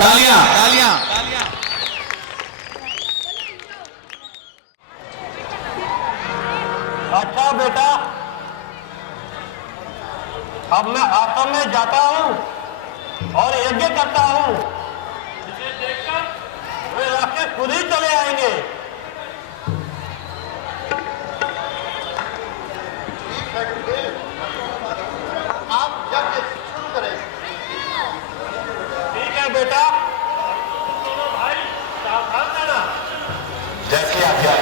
तालियां तालियां। अच्छा बेटा, अब मैं आश्रम में जाता हूँ और यज्ञ करता हूँ। इसे देखकर वे राक्षस खुद ही चले आएंगे। आप यज्ञ शुरू करें। ठीक है बेटा, दोनों भाई सावधान रहना। जैसे आज्ञा।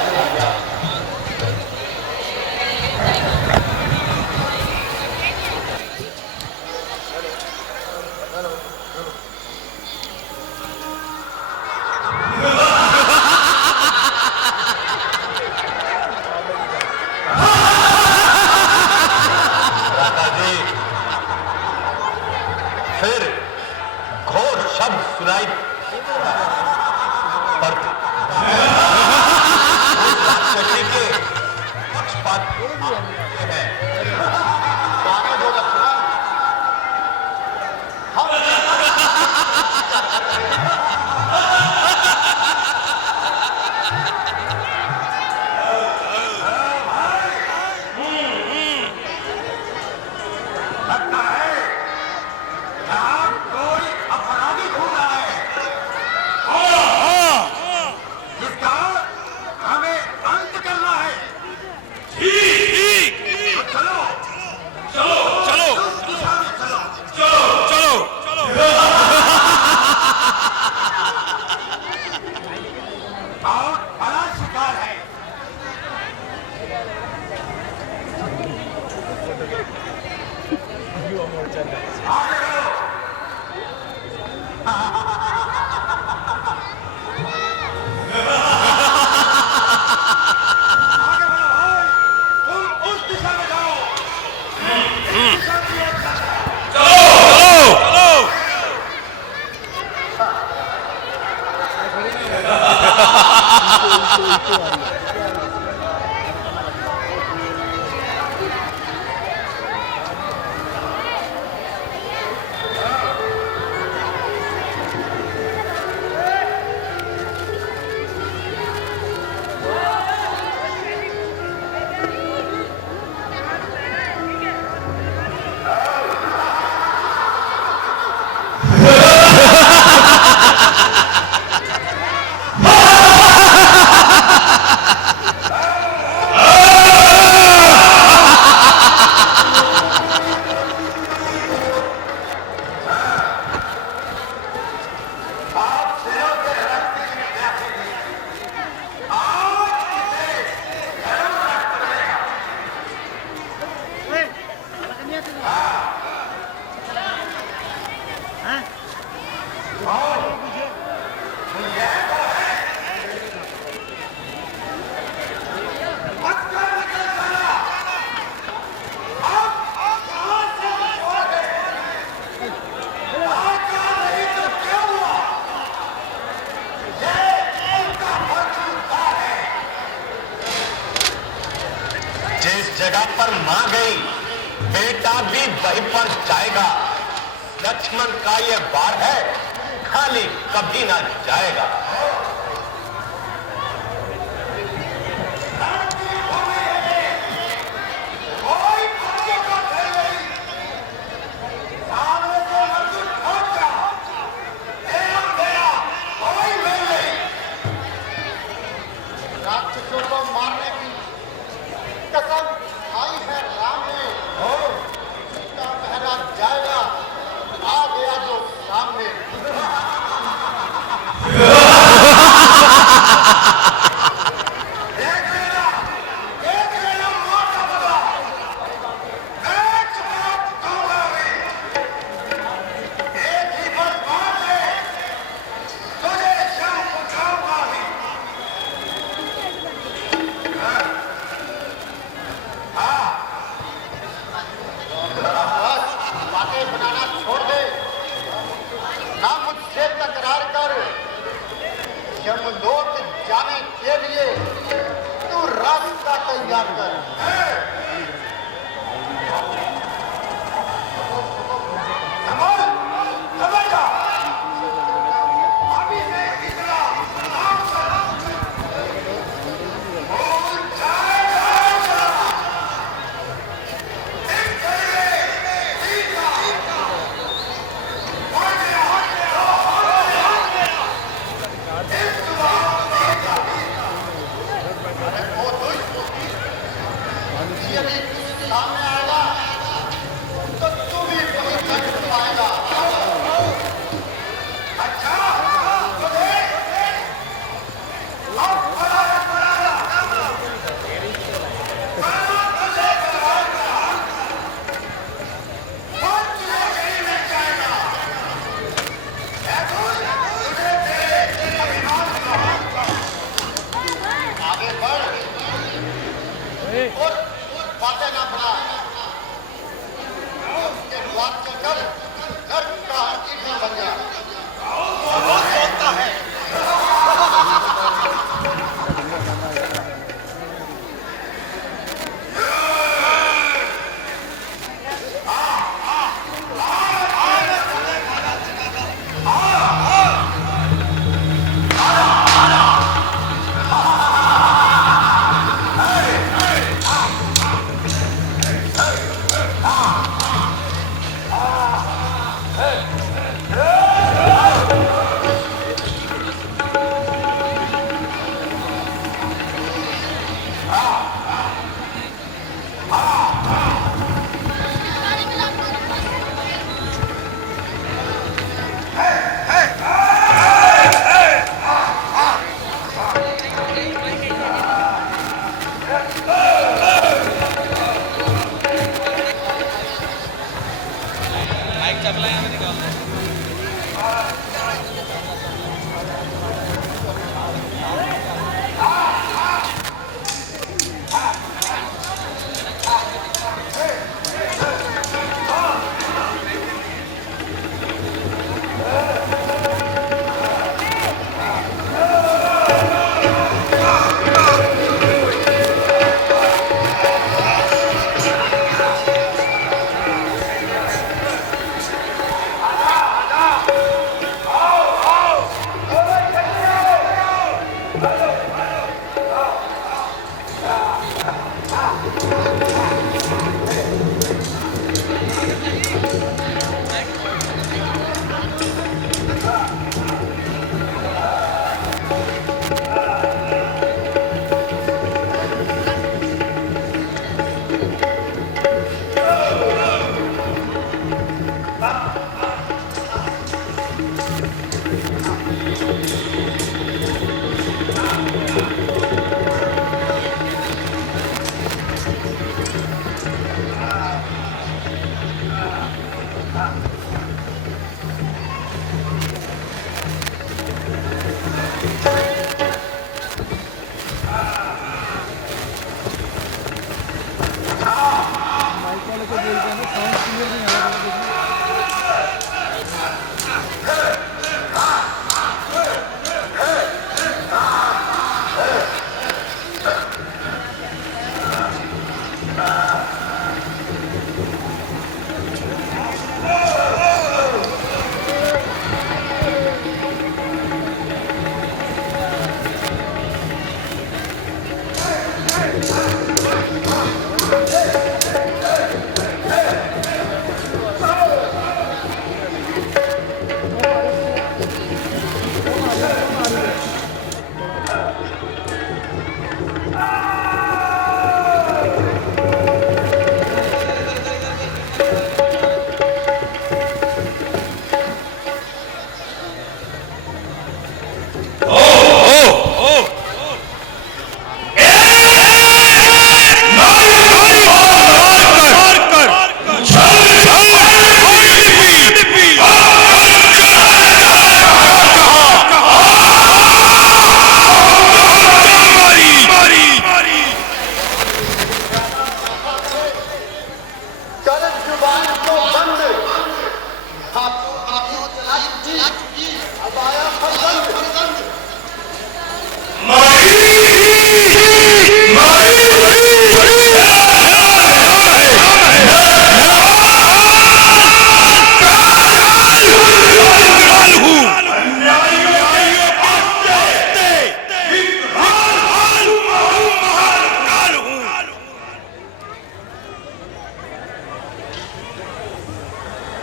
फिर घोर शब्द सुनाई पड़ते राक्षसी के पक्षपात हैं। लगता है यहाँ कोई अपराधी घूम रहा है जिसका हमें अंत करना है। ठीक तो चलो चलो चलो उस दिशा में चलो चलो चलो बहुत बड़ा शिकार है। आगे बढ़ो। आगे बढ़ो भाई, तुम उस दिशा में जाओ। दिशा की ओर चलो। जिस जगह पर मां गई बेटा भी वहीं पर जाएगा। लक्ष्मण का ये वार है, खाली कभी ना जाएगा। राक्षसों को मारने की कसम खाई है राम ने। इसका पहरा जाएगा, आ गया जो सामने। देख लेना मां का बदला। एक बात कहूंगा मैं, एक ही बार से तुझे शाम पहुंचाऊंगा ही। बातें बनाना छोड़ दे, ना मुझसे तकरार कर। यमलोक जाने के लिए तू रास्ता तैयार कर। कमल, समझ जा।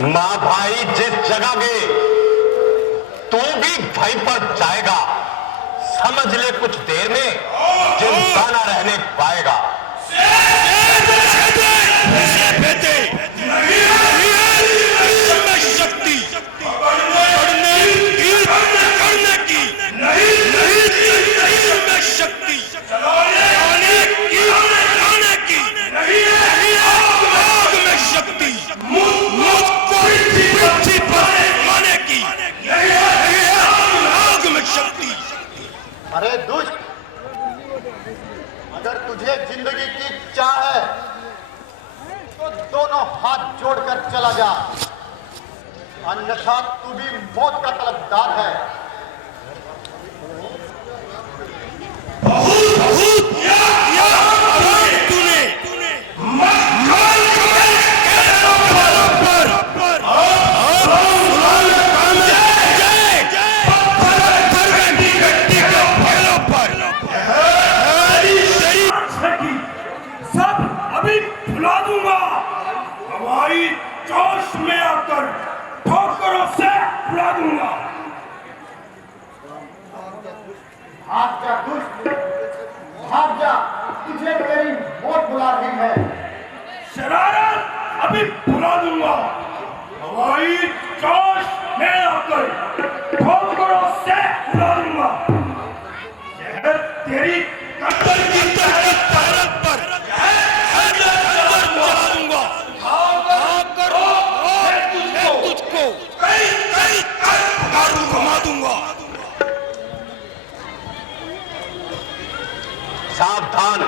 मां भाई जिस जगह गए तू भी भाई पर जाएगा। समझ ले कुछ देर में जिंदा ना रहने पाएगा। शक्ति करने की शक्ति शक्ति शक्ति। अरे दुष्ट, अगर तुझे जिंदगी की चाह है तो दोनों हाथ जोड़कर चला जा, अन्यथा तू भी मौत का तलबदार है। हमारी जोश में आकर ठोकरों से उड़ा दूंगा। भाग जा दुष्ट, भाग जा, तुझे तेरी मौत बुला रही है। शरारत अभी भुला दूंगा। हवाई जोश में आकर ठोकरों से उड़ा दूंगा। यह तेरी कत्ल की ताकत पर सावधान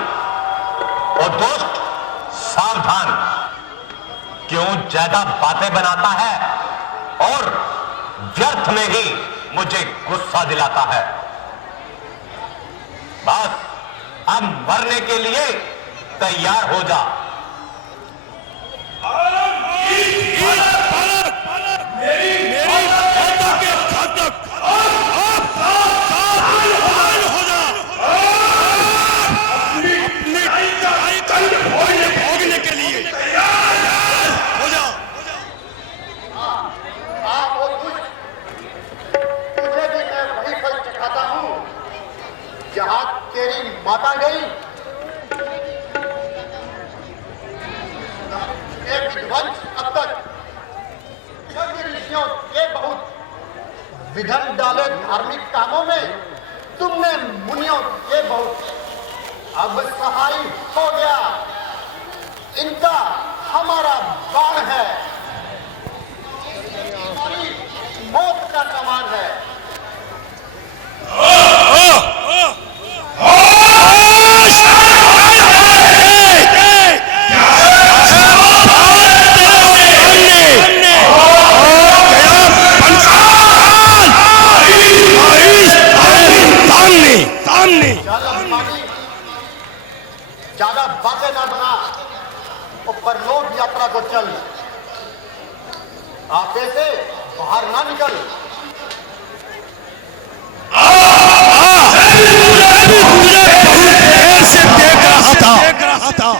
और दोस्त सावधान, क्यों ज्यादा बातें बनाता है और व्यर्थ में ही मुझे गुस्सा दिलाता है। बस अब मरने के लिए तैयार हो जा। जहां तेरी माता गई, एक विध्वंस अब तक ऋषियों के बहुत विघन डाले धार्मिक कामों में तुमने मुनियों के बहुत, अब सहाय हो गया, इनका हमारा बाण है, हमारी मौत का समान है। ज्यादा बातें ना बना, ऊपर लोग यात्रा को चल, आपे से बाहर ना निकल। देर से देख रहा था।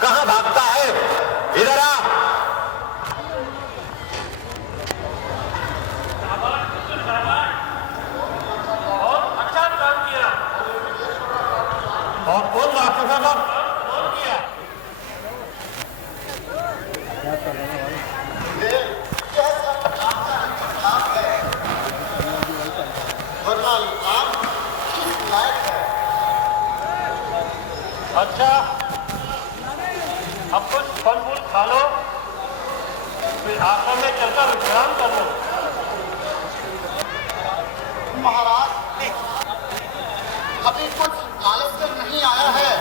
कहां भागता है? इधर आ। बहुत अच्छा काम किया। और कौन राक्षस का कौन किया? वरना आप किस लायक है? अच्छा, अब कुछ फल फूल खा लो, फिर आश्रम में चलकर विश्राम कर लो। महाराज, अभी कुछ आलस्य नहीं आया है,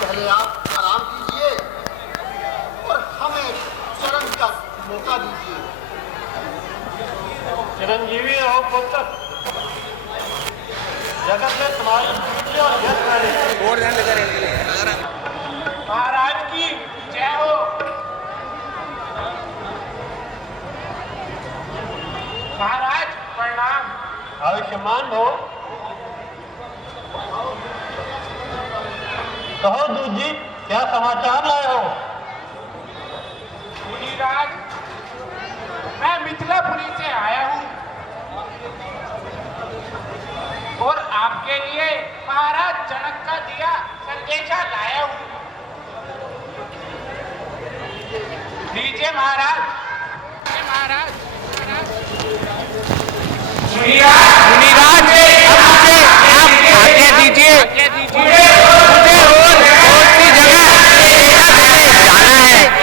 पहले आप आराम कीजिए और हमें चरण का मौका दीजिए। चिरंजीवी रहो कब तक? जगत में तुम्हारी कीर्ति और यश रहे। महाराज की जय हो। महाराज प्रणाम। आयुष्मान हो। कहो दूध जी, क्या समाचार लाए हो? मुनिराज, मैं मिथिलापुरी से आया हूँ और आपके लिए महाराज जनक का दिया संदेशा लाया हूँ। दीजिए महाराज। महाराज मुनिराज, आप आज्ञा दीजिए। मुझे और सी जगह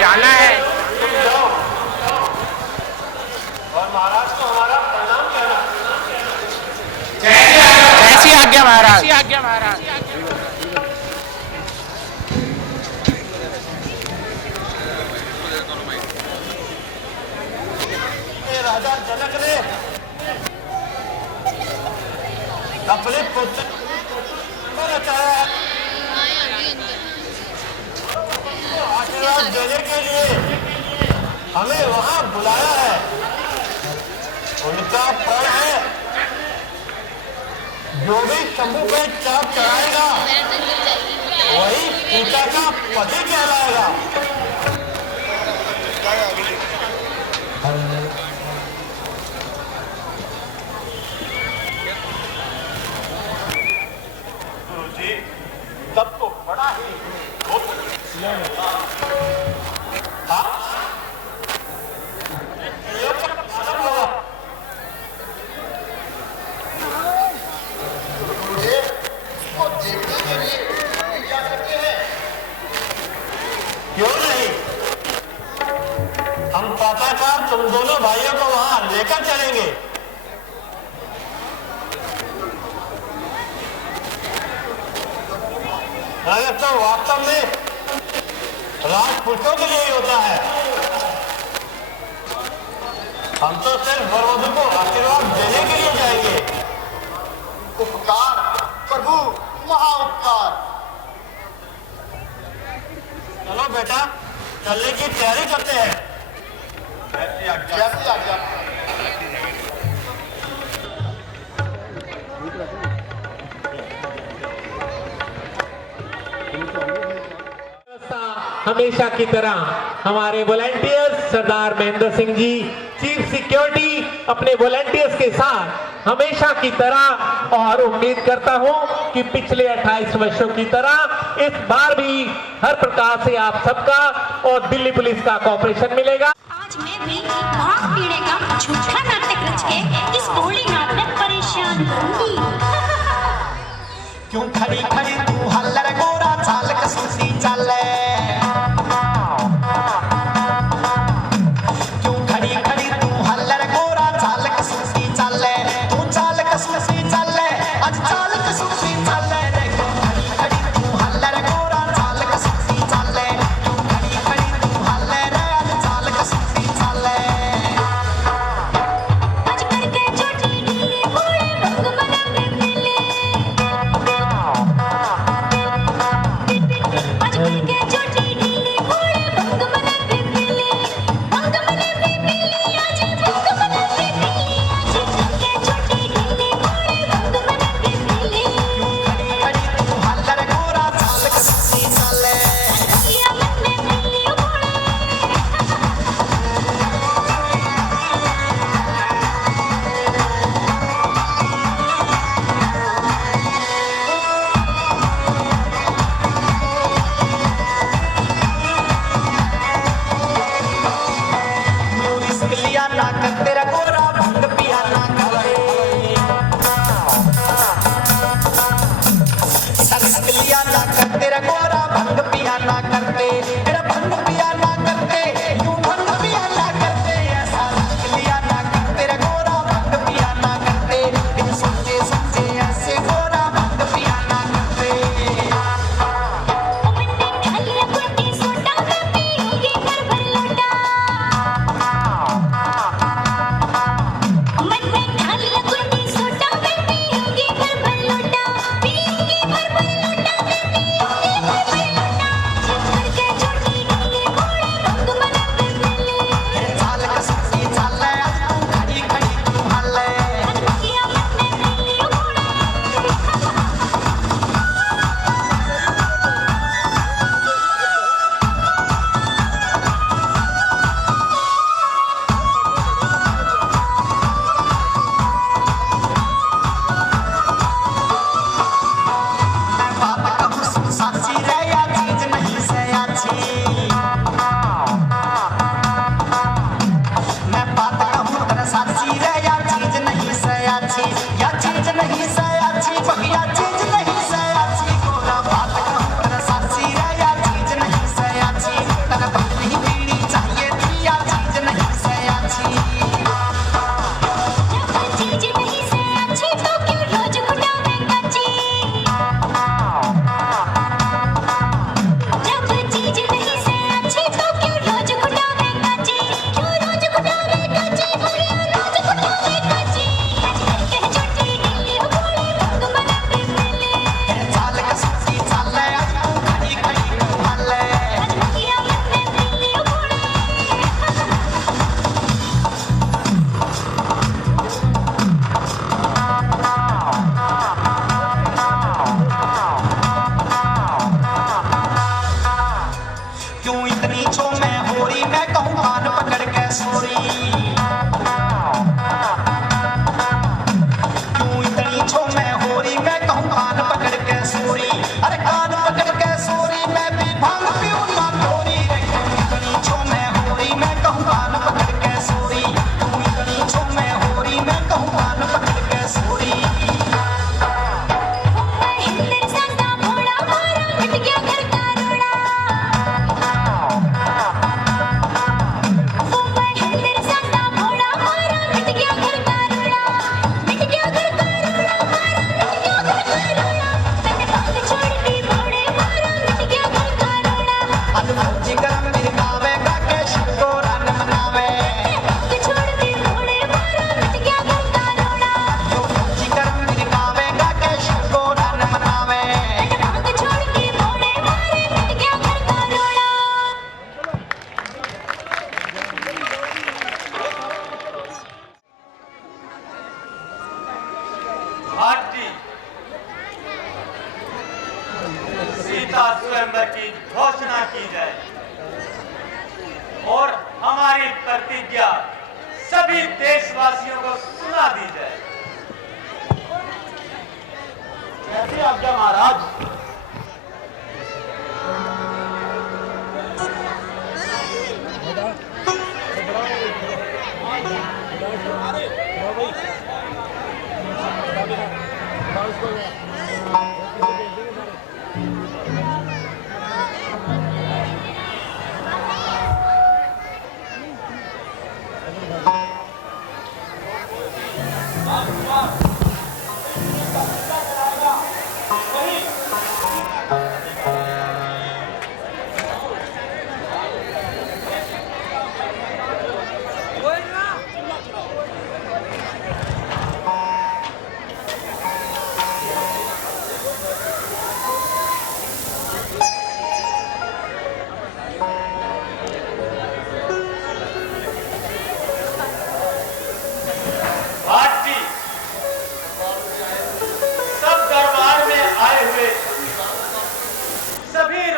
जाना है। और महाराज को हमारा प्रणाम कहना। ऐसी आज्ञा महाराज। ऐसी आज्ञा महाराज। राजा जनक ने अपने पुत्र को रचाया, आशीर्वाद देने के लिए हमें वहां बुलाया है। उनका फल है। जो भी शंभू पे चाप चढ़ाएगा वही सीता का पति कहलाएगा। गुरुजी, तब तो बड़ा ही क्यों नहीं? हम पत्रकार तुम दोनों भाइयों को वहां लेकर चलेंगे। अरे तो वास्तव में राजपूतों के लिए ही होता है। हम तो सिर्फ वरवधु को आशीर्वाद देने के लिए जाएंगे। उपकार प्रभु, महाउपकार। चलो बेटा, चलने की तैयारी करते हैं। जैसी आज्ञा। हमेशा की तरह हमारे वॉलंटियर्स सरदार महेंद्र सिंह जी चीफ सिक्योरिटी अपने वॉलंटियर्स के साथ हमेशा की तरह, और उम्मीद करता हूं कि पिछले 28 वर्षों की तरह इस बार भी हर प्रकार से आप सबका और दिल्ली पुलिस का कोऑपरेशन मिलेगा। आज मैं भी भाग पीने का झूठा नाटक रच के इस भोलेनाथ में परेशान करूंगी। क्यों खड़ी खड़ी तू हल्लर गोरा चाल कसूसी चले, क्यों खड़ी खड़ी तू हल्लर गोरा चाल कसूसी चले, तू चाल कसूसी चले, आज चाल कसूसी चले रे। क्यों खड़ी खड़ी तू हल्लर गोरा चाल कसूसी चले, क्यों खड़ी खड़ी तू हल्लर रे, आज चाल कसूसी चले। नवंबर की घोषणा की जाए और हमारी प्रतिज्ञा सभी देशवासियों को सुना दी जाए। जैसे आज्ञा महाराज।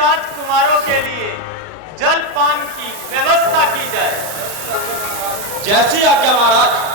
राजकुमारों के लिए जलपान की व्यवस्था की जाए। जैसी आज्ञा महाराज।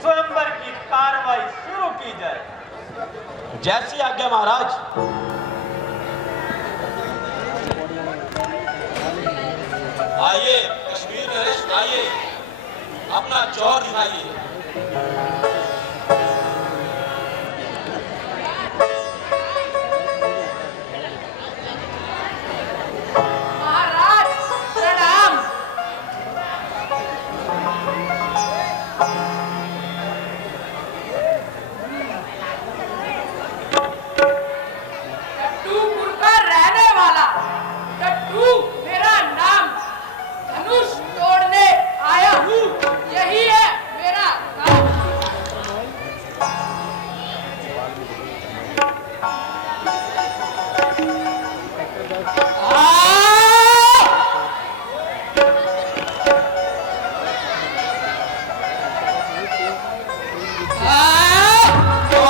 स्वयंवर की कार्रवाई शुरू की जाए। जैसी आज्ञा महाराज। आइए कश्मीर नरेश, आइए अपना जोर दिखाइए।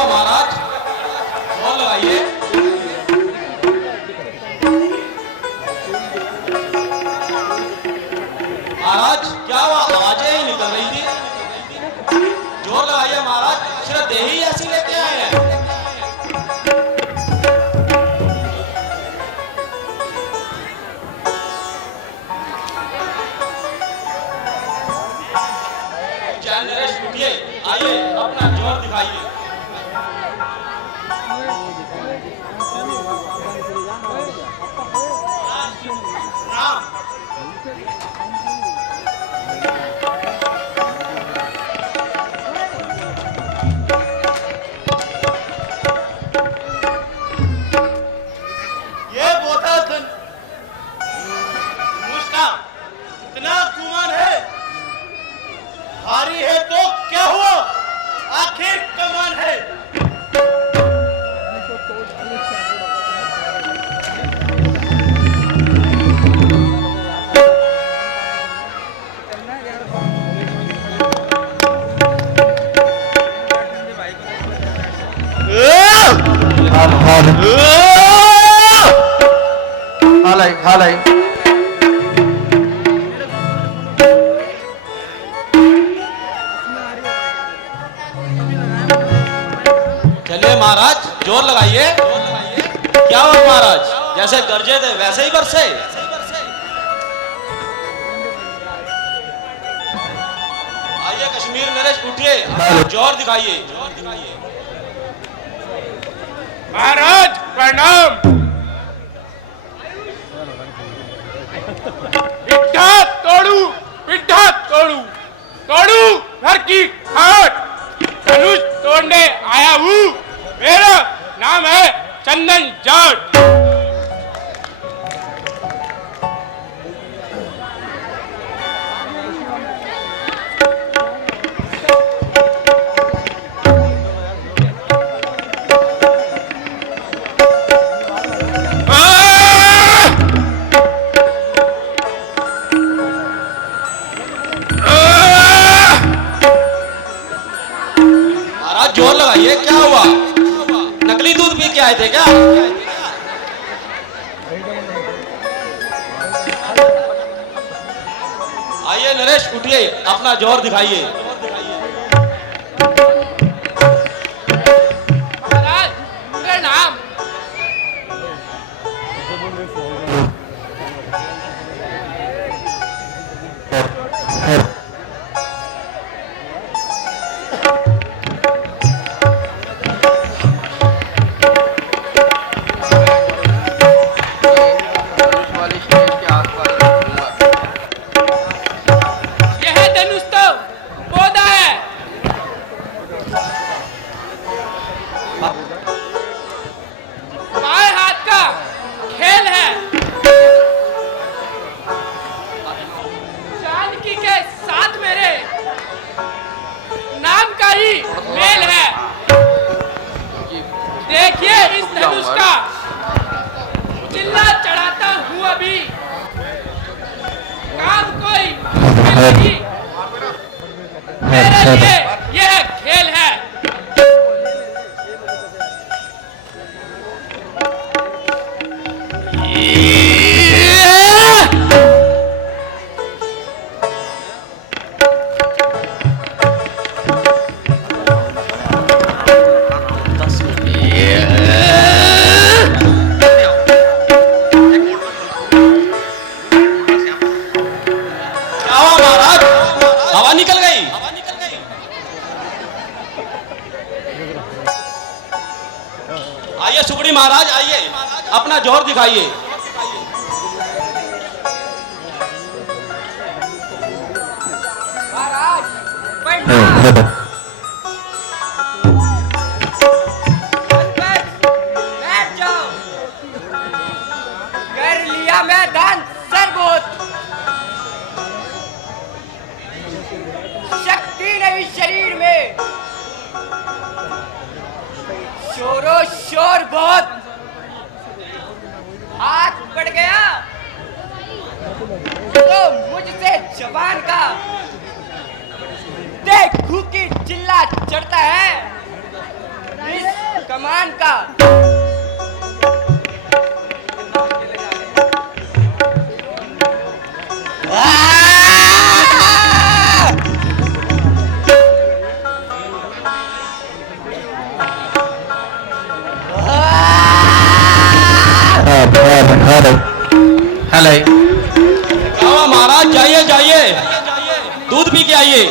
महाराज जोर लगाइए। महाराज क्या हुआ, आवाजें ही निकल रही थी। जोर लगाइए महाराज, सिर्फ देही ऐसी लेके आए हैं। चैन नरेश उठिए, आइए अपना जोर दिखाइए। राम ये बोतल मुश्का इतना गुमान है, भारी है तो क्या हुआ, आखिर कमान है। हालाई चलिए महाराज जोर लगाइए। क्या हुआ महाराज, जैसे गरजे थे वैसे ही बरसे। आइए कश्मीर नरेश उठिए, अपना जोर दिखाइए। महाराज प्रणाम। पिट्ठा तोड़ू तोड़ू घर की खाट, धनुष तोड़ने आया हूँ। मेरा नाम है चंदन जाट। जोर लगाइए, क्या हुआ, नकली दूध पी के आए थे क्या? आइए नरेश उठिए, अपना जोर दिखाइए। महाराज प्रणाम। बाएं हाथ का खेल है, जानकी के साथ मेरे नाम का ही मेल है। देखिए इस धनुष का चिल्ला चढ़ाता हूँ अभी, काम कोई नहीं, मेरे लिए यह खेल है। हवा निकल गई। आइए सुगड़ी महाराज, आइए अपना जोर दिखाइए। बैठ जाओ, कर लिया मैदान सरबोत, शक्ति नहीं शरीर में, शोर तो शोर बहुत हाथ बढ़ गया तो मुझसे जवान का देखू की चिल्ला चढ़ता है इस कमान का। हेलो महाराज, जाइए जाइए, दूध पी के आइए।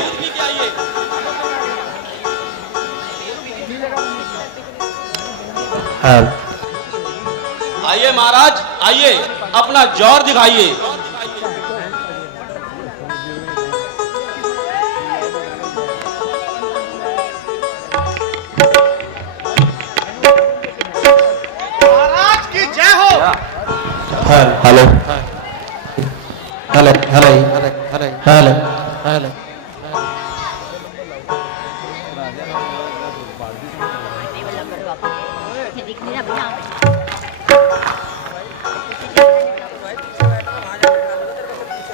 आइए महाराज आइए, अपना जोर दिखाइए। महाराज की जय हो। Hello hello hello hello hello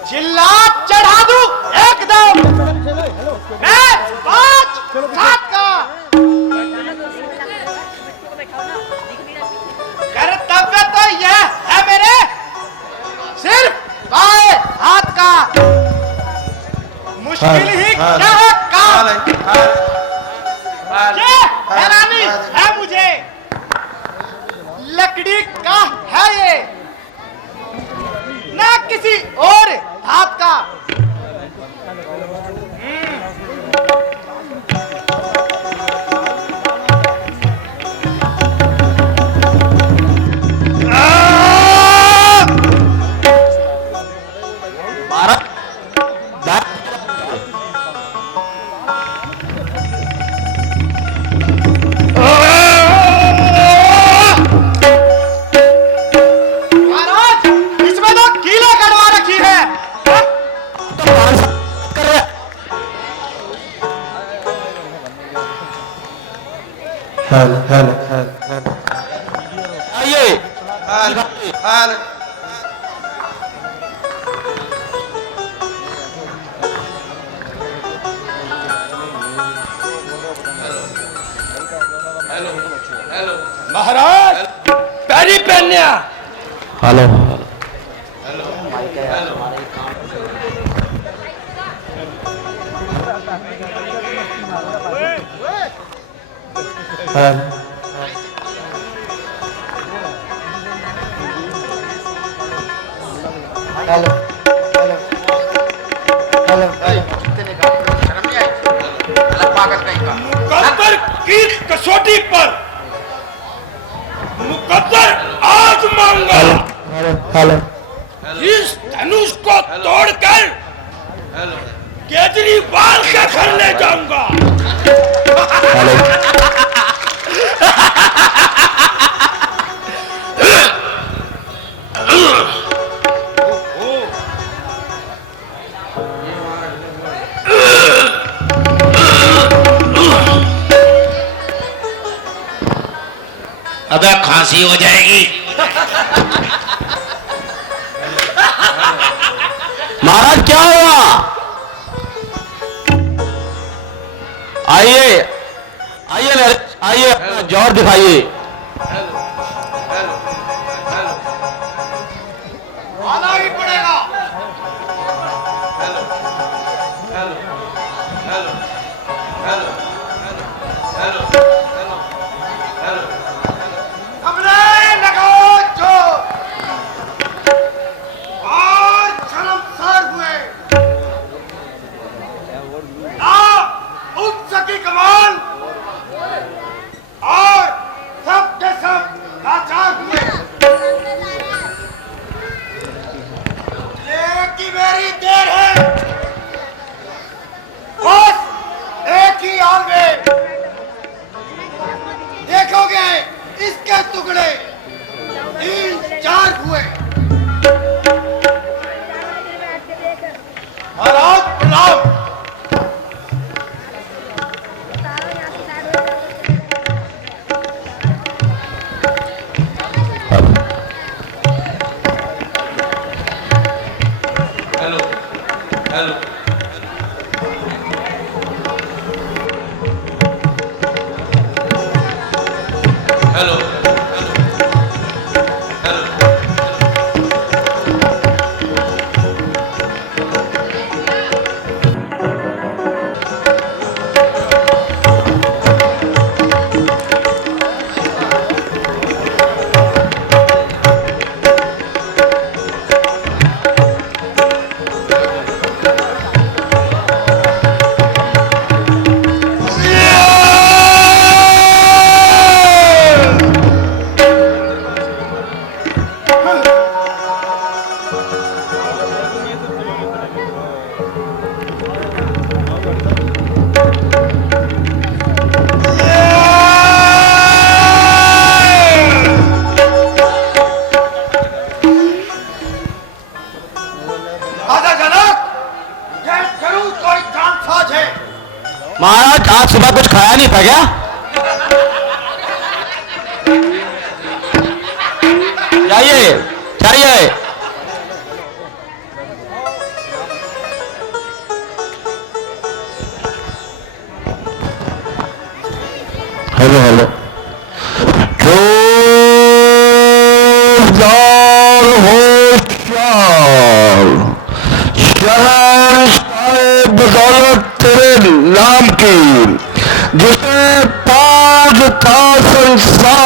चिल्ला चढ़ा दूं एकदम। मैं 5 7 का कर्तव्य तो यह है मेरे, सिर्फ बाएं हाथ का। मुश्किल ही क्या है काम, ये हैरानी है मुझे। लकड़ी का है ये, ना किसी और हाथ का। महाराज इसमें तो कीलें गड़वा रखी है। आइए महाराज पैरी पहनिया। हेलो मुकद्दर की कसौटी पर मुकद्दर आज मांगा। हेलो इस धनुष को तोड़कर केजरीवाल के घर ले जाऊंगा। अबे खांसी हो जाएगी। महाराज क्या हुआ? आइए आइए आइए, अपना जोर दिखाइए। आना ही पड़ेगा। हमने लगाओ जोर। आज शर्मसार हुए। आप उठ सकी कमान और सब के सब लाचार हुए। लेकिन मेरी देर है, बस एक ही आल में देखोगे इसके टुकड़े 3 4 हुए। महाराज प्रणाम।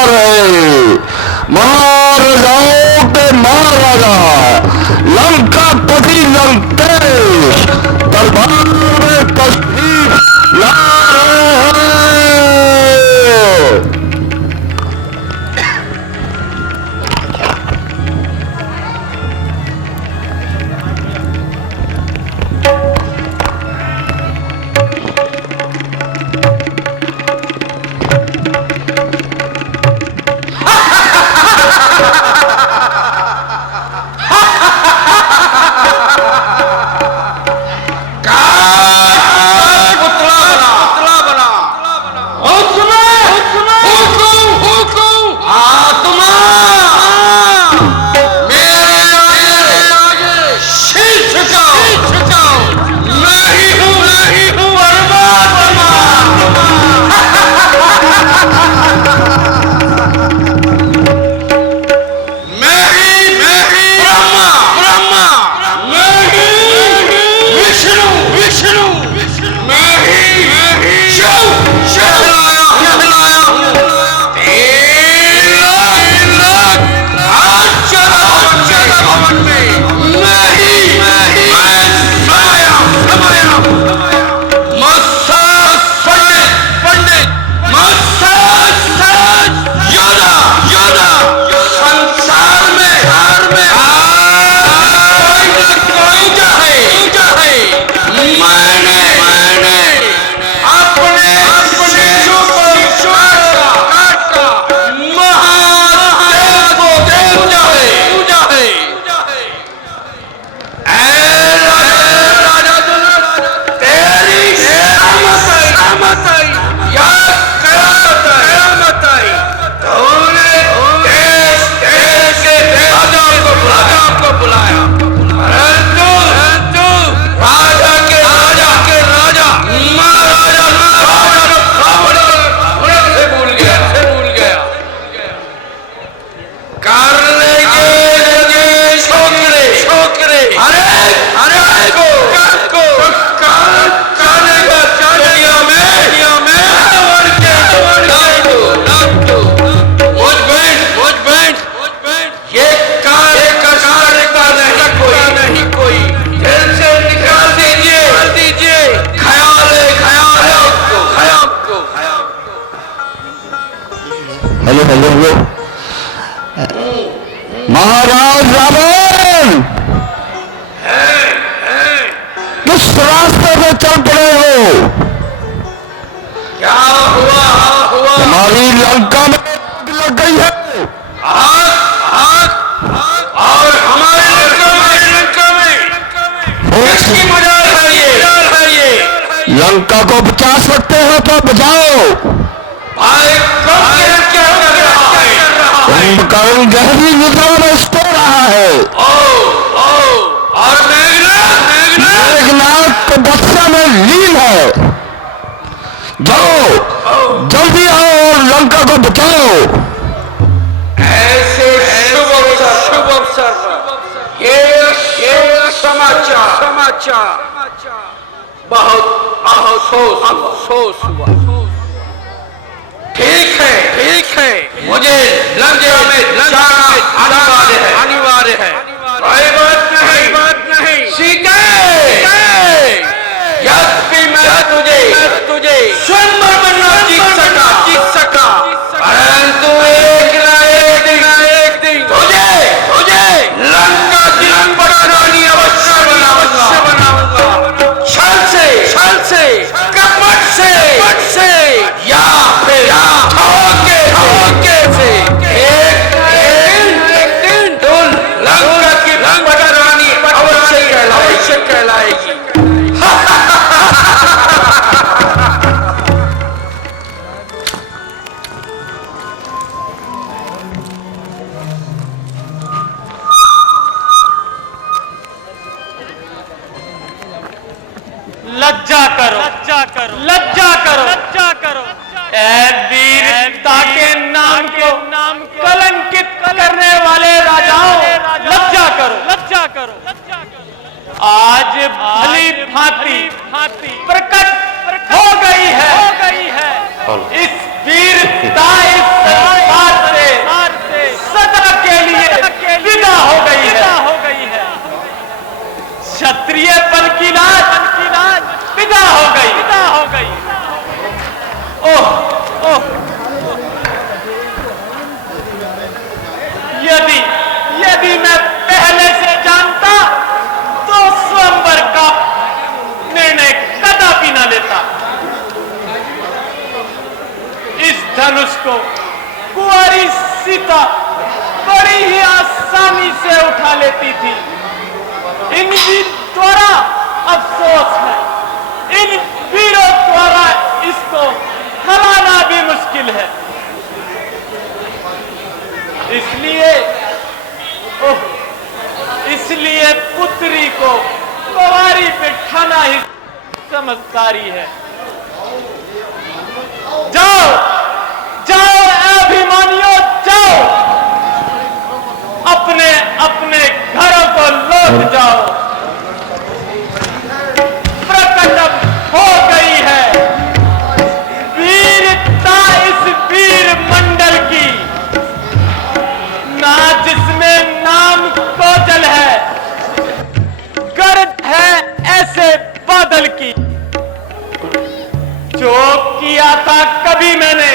रहे महाराजाओं के महाराजा लंका पति लंकेश दरबार में तशरीफ ला रहे हैं। हेलो महाराज रावण किस रास्ते पे चल पड़े हो? क्या हुआ? हमारी लंका में लग गई है और हमारे लंका में किसकी मजाल है ये? लंका को बचा सकते हो तो बचाओ। कुंभकर्ण गहरी निद्रा में सो रहा है। और मेघनाथ तो बच्चा में लीन है। जाओ जल्दी आओ और लंका को बचाओ। ऐसे शुभ अवसर पर ये समाचार बहुत अफसोस हुआ। ठीक है मुझे लंका में जाना अनिवार्य है। कोई बात नहीं सीते, यद्यपि मैं तुझे स्वयं बनना जीत सका परंतु एक दिन तुझे लंका की पटरानी अवश्य बनाऊंगा। छल से कपट से या फिर धोखे से एक दिन तुम लंका की पटरानी अवश्य कहलाएगी। लज्जा करो ऐ वीरता के नाम को कलंकित करने वाले राजाओं, लज्जा करो। आज भली भांति प्रकट हो गई है इस वीरता, इस सीता बड़ी ही आसानी से उठा लेती थी। इन द्वारा अफसोस है, इन वीरों द्वारा इसको हराना भी मुश्किल है। इसलिए पुत्री को कुंवारी बिठाना ही समझदारी है। जाओ जाओ अभिमानियों, जाओ अपने अपने घरों को लौट जाओ। प्रकट हो गई है वीरता इस वीर मंडल की, ना जिसमें नाम कोजल है, गर्द है ऐसे बादल की। जो किया था कभी मैंने,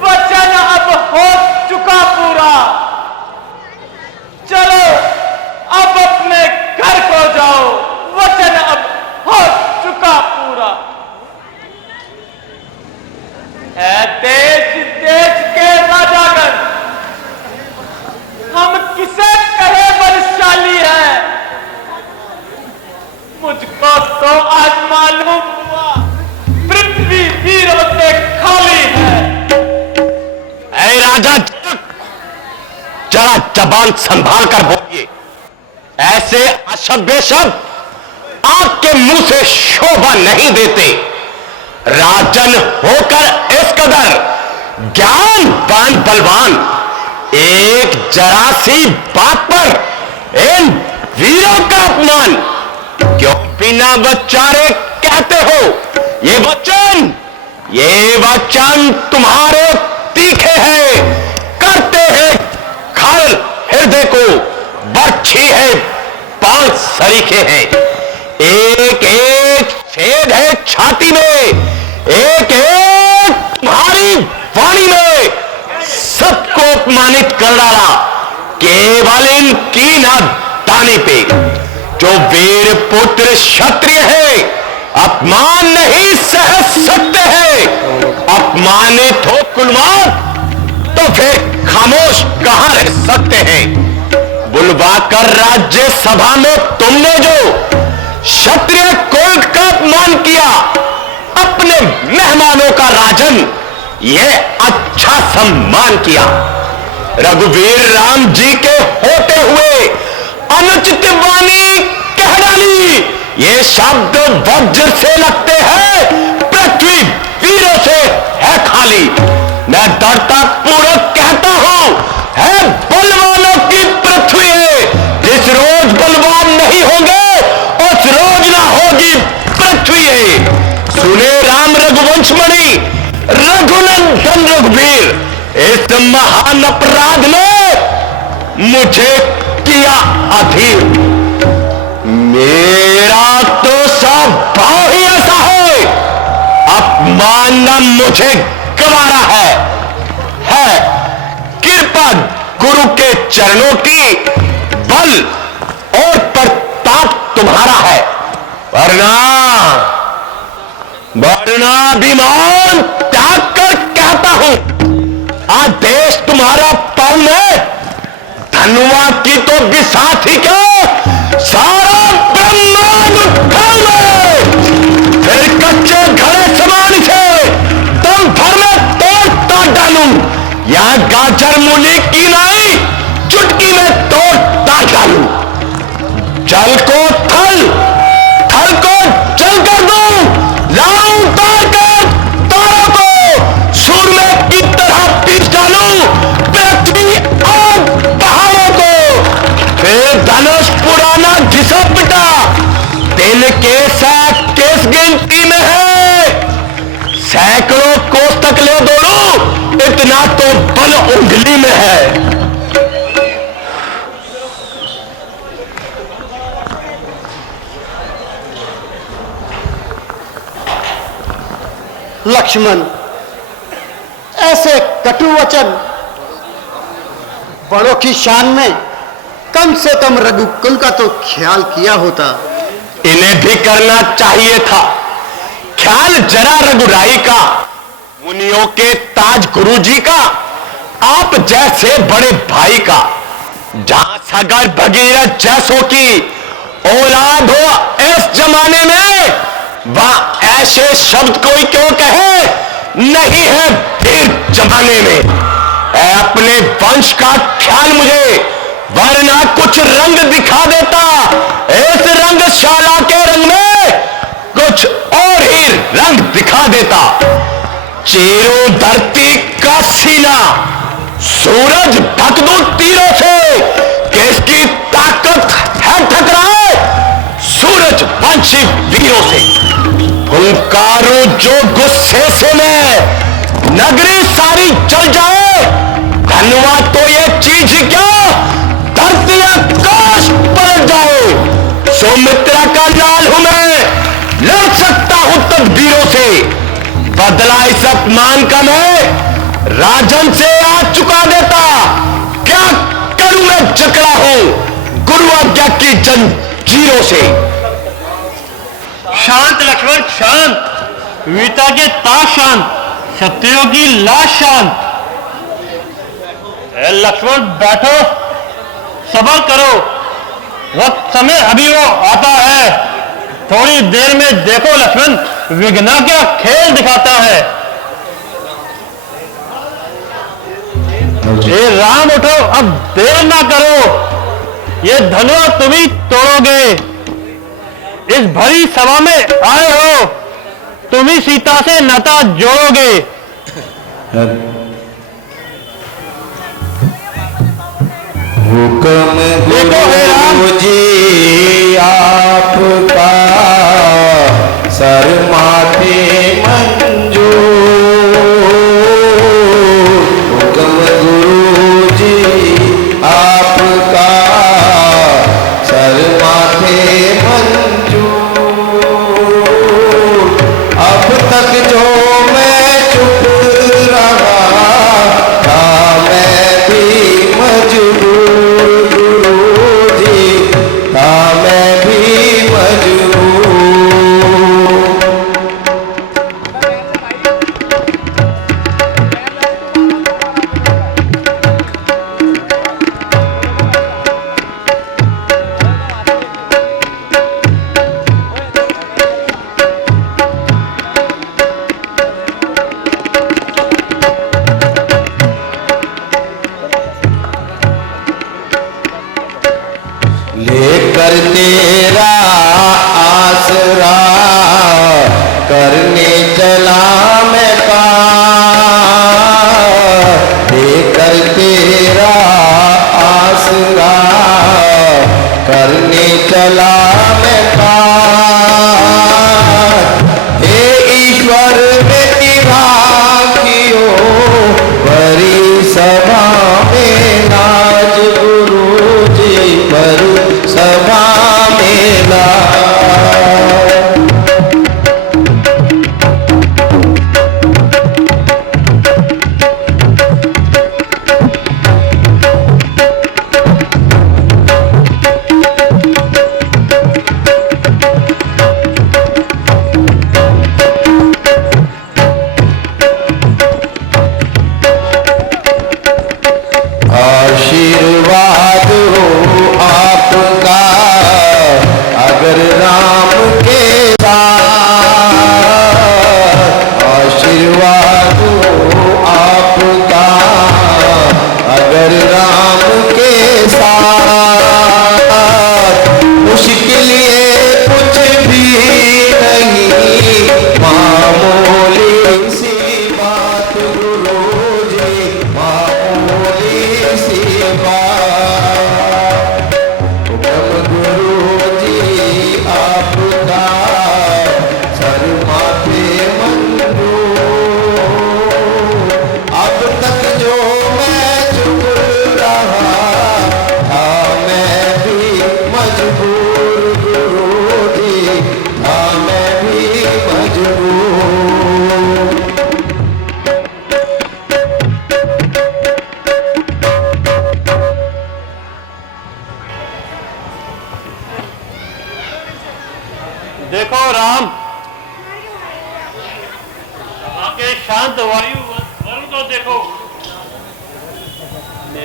वचन अब हो चुका पूरा। चलो अब अपने घर को जाओ, वचन अब हो चुका पूरा। है देश देश के राजागण, हम किसे कहे बलशाली है, मुझको तो आज मालूम हुआ पृथ्वी वीरों से खाली है। ऐ राजा, जरा जबान संभाल कर बोलिए। ऐसे अशब्द शब्द आपके मुंह से शोभा नहीं देते। राजन होकर इस कदर ज्ञानवान बलवान, एक जरा सी बात पर इन वीरों का अपमान क्यों बिना बचारे कहते हो? ये वचन तुम्हारे तीखे हैं, करते हैं खल हृदय को, बर्छी है पांच सरीखे हैं। एक एक छेद है छाती में, एक एक तुम्हारी वाणी में, सबको अपमानित कर डाला केवल इनकी नादानी पे। जो वीर पुत्र क्षत्रिय है, अपमान नहीं सह सकते हैं। अपमानित हो कुलवान तो फिर खामोश कहां रह सकते हैं? बुलवाकर राज्य सभा में तुमने जो क्षत्रिय कुल का अपमान किया, अपने मेहमानों का राजन यह अच्छा सम्मान किया। रघुवीर राम जी के होते हुए अनुचित वाणी कह डाली, ये शब्द वज्र से लगते हैं, पृथ्वी वीरों से है खाली। मैं दृढ़ता पूर्वक कहता हूं, है बलवानों की पृथ्वी है। जिस रोज बलवान नहीं होंगे उस रोज ना होगी पृथ्वी है। सुने राम रघुवंश मणि, रघुनंदन रघुवीर, इस महान अपराध ने मुझे किया अधीर। मेरा तो स्वभाव ही ऐसा है, अपमान मुझे गवारा है कृपा गुरु के चरणों की, बल और प्रताप तुम्हारा है, वरना विमान त्याग कर कहता हूं, आदेश तुम्हारा पाऊं मैं, धनुआ की तो विसाथी का सारा ब्रह्मांड उठाऊं मैं। फिर कच्चे घड़े समान से दम भर में तोड़ता डालूं, या गाजर मूली की नाई चुटकी में तोड़ता डालूं। जल को थल, थल को जल कर दूं, लाऊं उतार कर तारों को, सूरमे की तरह पीस डालूं पृथ्वी और पहाड़ों को। फिर धनुष पुराना घिसा पिटा, दिल के साथ किस गिनती में है? सैकड़ों कोस तक ले दौड़ूं, इतना तो बल उंगली में है। लक्ष्मण, ऐसे कटु वचन बड़ों की शान में कम से कम रघुकुल का तो ख्याल किया होता। इन्हें भी करना चाहिए था ख्याल, जरा रघुराई का, मुनियों के ताज गुरु जी का, आप जैसे बड़े भाई का जहां सगर भगीरथ जैसों की औलाद हो इस जमाने में, वह ऐसे शब्द कोई क्यों कहे नहीं है फिर जमाने में। अपने वंश का ख्याल मुझे, वरना कुछ रंग दिखा देता। इस रंगशाला के रंग में कुछ और ही रंग दिखा देता। चीरो धरती का सीना, सूरज ढक दूं तीरों से, किसकी ताकत है टकराए सूरज वंशी वीरों से। फुलकारूं जो गुस्से से मैं, नगरी सारी जल जाए, धनवा तो ये चीज क्या धरती आकाश पलट जाए। सौमित्रा का लाल हूं मैं, लड़ सकता हूं तकदीरों से, बदला इस अपमान का मैं राजन से आज चुका देता। क्या करूं मैं जकड़ा हूं गुरु आज्ञा की जंजीरों से। शांत लक्ष्मण शांत, वीरता के ताज शांत, शत्रुओं की लाश शांत। लक्ष्मण बैठो, सब्र करो, वक्त समय अभी वो आता है। थोड़ी देर में देखो लक्ष्मण, विघ्ना क्या खेल दिखाता है। ये राम उठो, अब देर ना करो, ये धनुआ तुम ही तोड़ोगे। इस भरी सभा में आए हो, तुम ही सीता से नाता जोड़ोगे। हुक्म गुरु जी आपका, सर माथे मंजूर। हुक्म गुरु जी आपका, सर माथे मंजूर। अब तक जो मैं चुप रहा था, मैं भी मजबूर गुरु जी था, मैं भी मजबूर। लेकर तेरा आसरा करने चला मैं काम, लेकर तेरा आसरा करने चला मैं काम। हे ईश्वर मेरी भाग्यो बड़ी सभा में नाज गुरु जी पर सभा मेला। आशीर्वाद हो आपका अगर राम के साथ, आशीर्वाद हो आपका अगर राम के साथ। मुश्किल ये कुछ भी नहीं, मामूली सी बात गुरु जी, मामूली सी बात। हुक्म गुरु जी आपका, सर माथे मंजूर। अब तक जो मैं चुप रहा था, मैं भी मजबूर गुरु जी था, मैं भी मजबूर।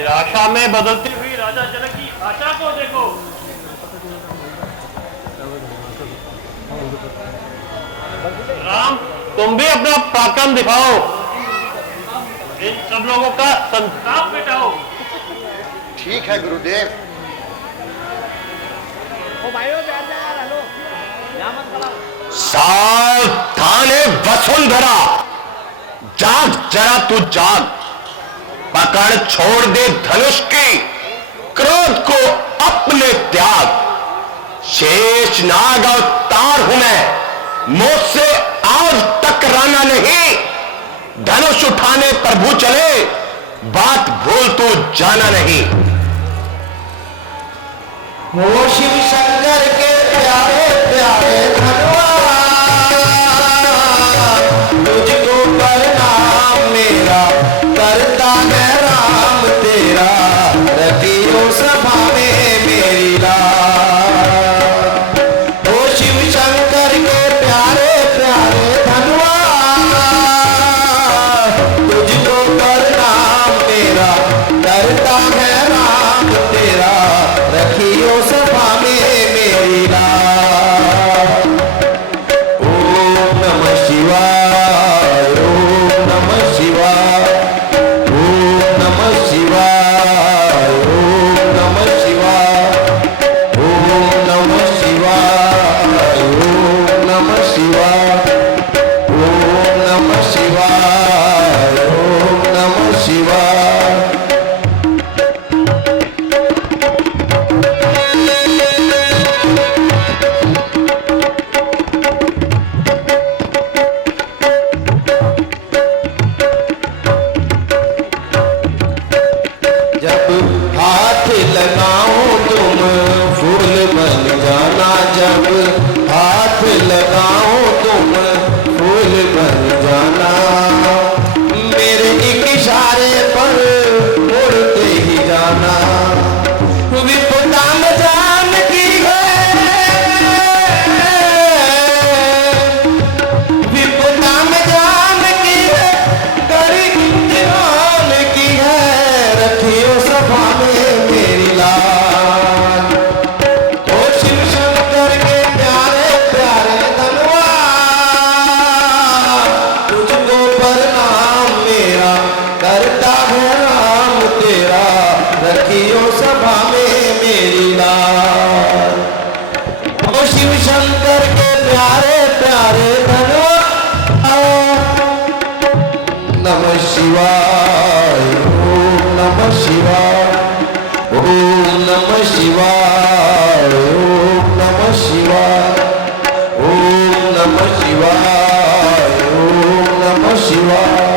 निराशा में बदलती हुई राजा जनक की आशा को देखो। राम, तुम भी अपना पराक्रम दिखाओ, इन सब लोगों का संताप मिटाओ। ठीक है गुरुदेव। सावधान है वसुंधरा, जाग जरा तू जाग, पकड़ छोड़ दे धनुष की, क्रोध को अपने त्याग। शेष नाग अवतार हूं मैं, मुझसे आज टकराना नहीं। धनुष उठाने प्रभु चले, बात भूल तू जाना नहीं। हो शिव शंकर के प्यारे प्यारे धनवा, तुझको प्रणाम मेरा, करता है राम तेरा, रखियो सभा में मेरी लाज। हो शिव शंकर के प्यारे प्यारे धनवा, तुझको प्रणाम मेरा, करता है राम तेरा, रखियो सभा में मेरी लाज। ओम नमः शिवाय, ओम नमः शिवाय, ओम नमः शिवाय, ओम नमः शिवाय, ओम नमः शिवाय, ओम नमः शिवाय, ओम नमः शिवाय, ओम नमः शिवाय। जब हाथ लगाऊं तुम फूल बन जाना, जब हाथ लगाऊं तुम फूल बन जाना, मेरे एक इशारे पर मुड़ते ही जाना। विपदा में जान की है, विपदा में जान की है, करी ध्यान की है, रखियो सभा में मेरी लाज। ओ शिव शंकर के प्यारे प्यारे धनवा, तुझको प्रणाम मेरा, करता है राम तेरा, रखियो सभा में मेरी लाज। ओ शिव शंकर के प्यारे प्यारे धनवा, नमः शिवाय, ओम नमः शिवाय, ओम नमः शिवाय, ओम नमः शिवाय, ओम नमः शिवाय, ओम नमः शिवाय,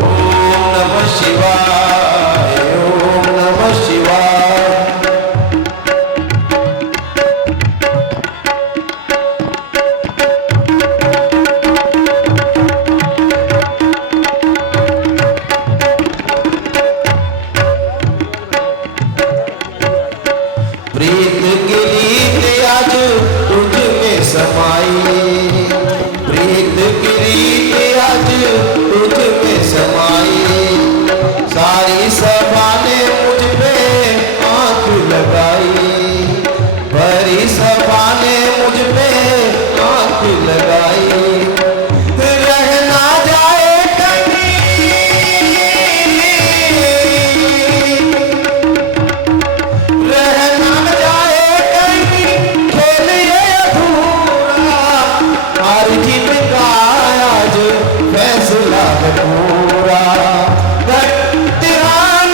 ओम नमः शिवाय, ओम नमः शिवाय। प्रीत की रीत आज तुझ में समाई, प्रीत की रीत आज तुझ में समाई, सारी सभा ने मुझ पे आंख लगाई, भरी सभा ने मुझ पे आंख लगाई। रह ना जाए कहीं, रह ना जाए कहीं खेल ये अधूरा, हार जीत का आज फैसला है पूरा। तिरान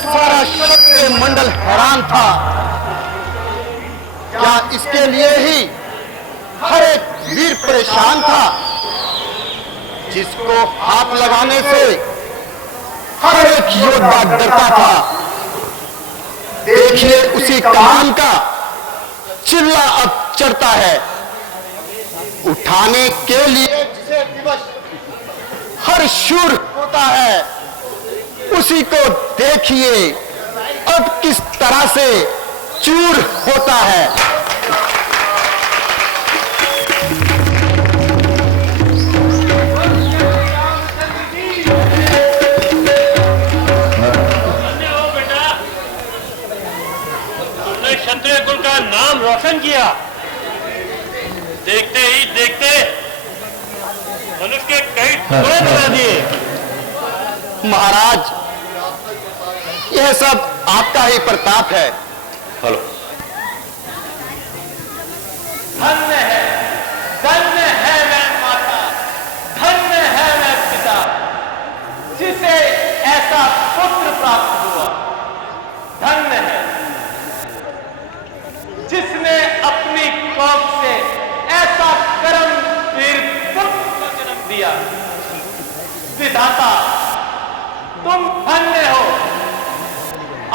सारा शक्ति मंडल हैरान था। क्या इसके लिए ही हर एक वीर परेशान था, जिसको हाथ लगाने से हर एक योद्धा डरता था। देखिए उसी कमान का चिल्ला अब चढ़ता है, उठाने के लिए जिसे दिवस हर शूर होता है, उसी को देखिए अब किस तरह से चूर होता है। तुमने क्षत्रिय कुल का नाम रोशन किया। देखते ही देखते मनुष्य के कई टुकड़े बना दिए। महाराज, यह सब आपका ही प्रताप है। हेलो, धन्य है मैं माता, धन्य है मैं पिता, जिसे ऐसा पुत्र प्राप्त हुआ। धन्य है जिसने अपनी कोख से ऐसा कर्मवीर पुत्र को जन्म दिया। विधाता, तुम धन्य हो।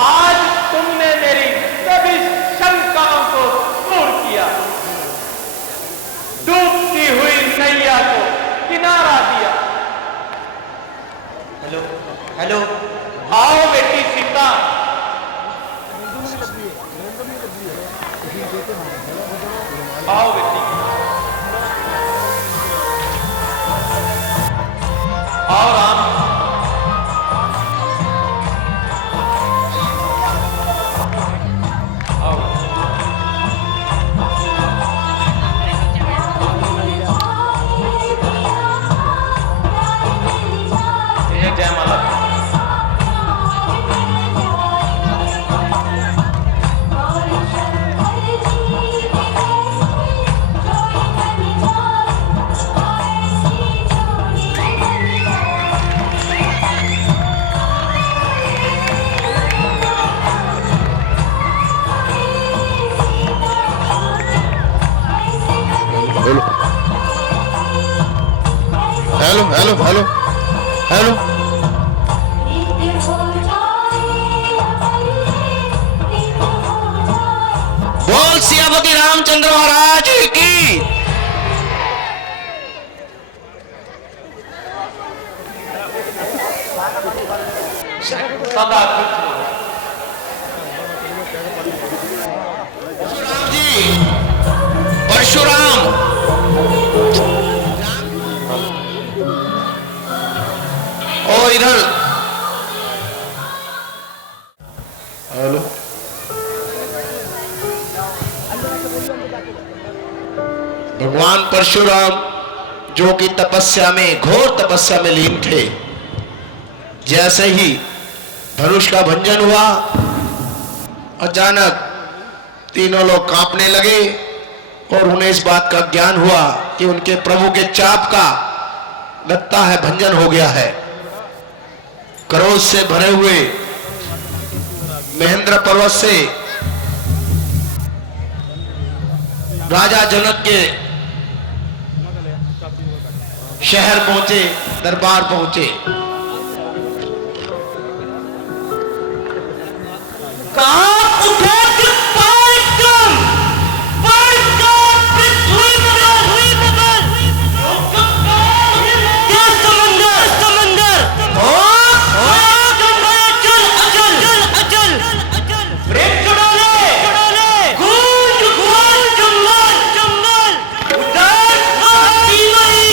आज तुमने मेरी सभी शंकाओं को दूर किया, डूबती हुई नैया को किनारा दिया। हेलो हेलो, आओ बेटी सीता। आओ बेटी, आओ Ram. Hello hello hello hello, बोल सियापति रामचंद्र महाराज की। सदा खुश हो। परशुराम जी, परशुराम, और इधर हेलो, भगवान परशुराम जो कि तपस्या में, घोर तपस्या में लीन थे, जैसे ही धनुष का भंजन हुआ, अचानक तीनों लोग कांपने लगे और उन्हें इस बात का ज्ञान हुआ कि उनके प्रभु के चाप का लगता है भंजन हो गया है। क्रोध से भरे हुए महेंद्र पर्वत से राजा जनक के शहर पहुंचे, दरबार पहुंचे। कांप उठे कृपाणिकम, पाणिकम पृथ्वी बदल, क्या समंदर, अचल अचल अचल, ब्रेक चढ़ाले, गूंज गूंज जंगल जंगल, उधर मई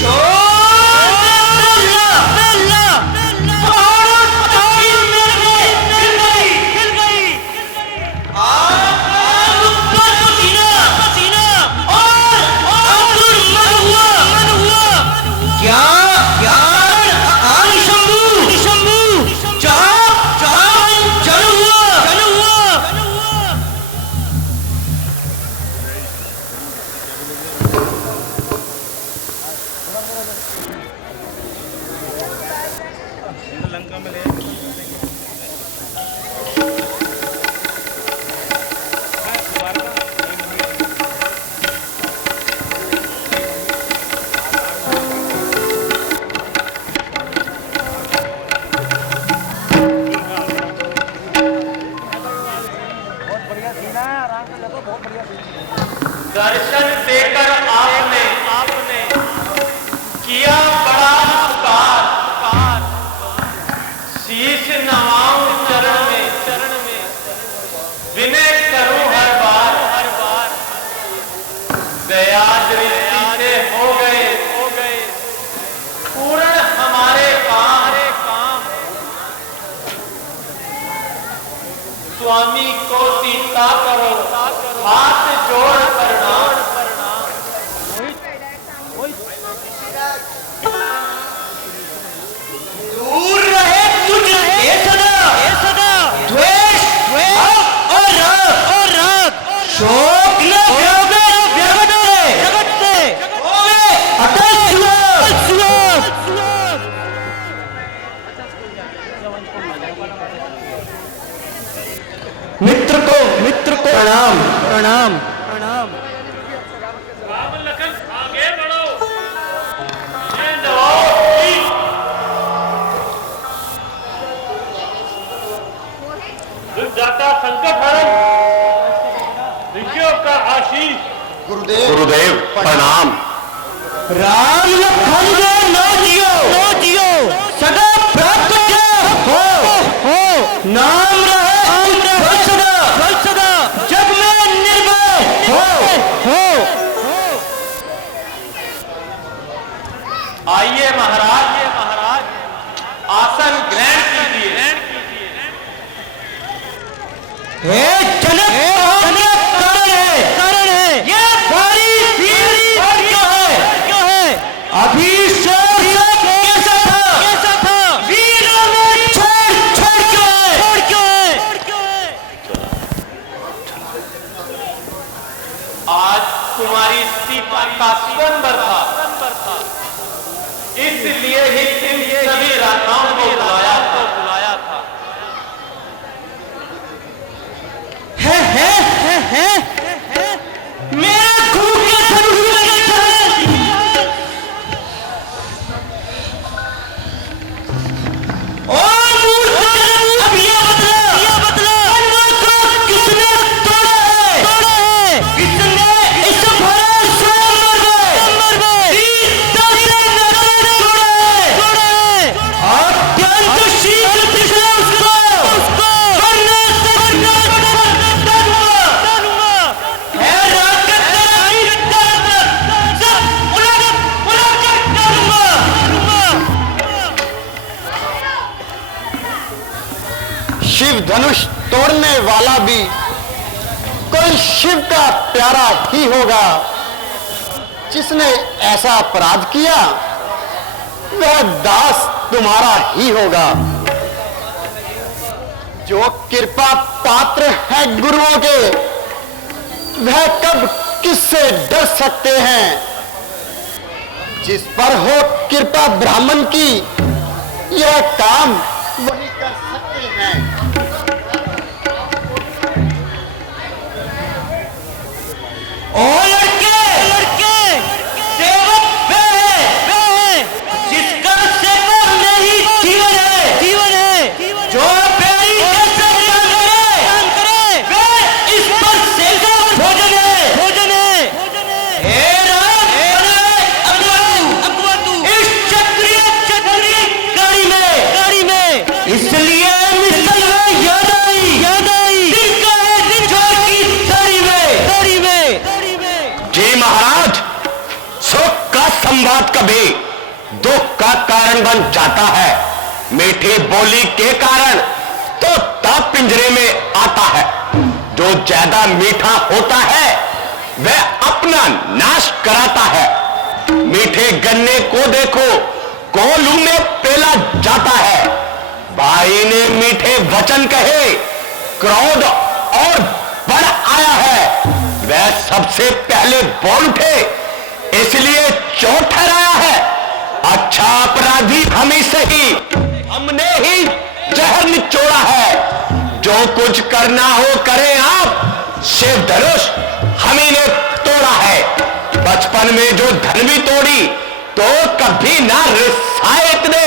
शोर बेला बेला, भारत की मेरे दर्शन देकर आपने किया बड़ा उपकार, शीश नवाऊं चरण में विनय करूं हर बार, दया दृष्टि से हो गए पूर्ण हमारे काम, स्वामी को सीता करो हाथ जोड़ प्रणाम। दूर रहे तुझ ये सदा द्वेष और राग शोक न जगत से अटल श्लोक। मित्र को प्रणाम। राम लखन आगे बढ़ो। ये जुट जाता संकट हरण, ऋषियों का आशीष। गुरुदेव प्रणाम। राम लखन नो जियो सदा प्राप्त हो नाम रहे सदा जग में निर्भय हो। आइए महाराज आसन ग्रहण कीजिए। हे जनक कारण है ये भारी क्यों है अभी कैसा था वीरों में छोड़ क्यों है। आज तुम्हारी सीता का स्वयंवर था, इसलिए ही इन सभी राजाओं को बुलाया था। है मेरा खून के धनुष और अब ये बदला किसने तोड़ा है किसने इस भरे स्वयंवर अत्यंत शीघ्र पिछले उसको शिव धनुष तोड़ने वाला भी कोई शिव का प्यारा ही होगा। जिसने ऐसा अपराध किया वह दास तुम्हारा ही होगा। जो कृपा पात्र है गुरुओं के वह कब किससे डर सकते हैं। जिस पर हो कृपा ब्राह्मण की यह काम वही कर सकते हैं। और लड़के सेवक वे है जिसका सेवा नहीं जीवन है जो प्यारी के काम करे वे इस पर सेवा भोजन है। हे राम अगवा तू इस चक्री गाड़ी में इसलिए मिसल में याद आई दिन का है जोर की साड़ी में। जी महाराज, सुख का संवाद कभी दुख का कारण बन जाता है। मीठी बोली के कारण तो ताप पिंजरे में आता है। जो ज्यादा मीठा होता है वह अपना नाश कराता है। मीठे गन्ने को देखो कोल्हू में पेला जाता है। भाई ने मीठे वचन कहे, क्रोध और बढ़ आया है। वह सबसे पहले बोल उठे, इसलिए चोट ठहराया है। अच्छा अपराधी हम ही सही, हमने ही जहर निचोड़ा है। जो कुछ करना हो करें आप, शिव धनुष हम ही ने तोड़ा है। बचपन में जो धनवी तोड़ी तो कभी ना रिसाए इतने।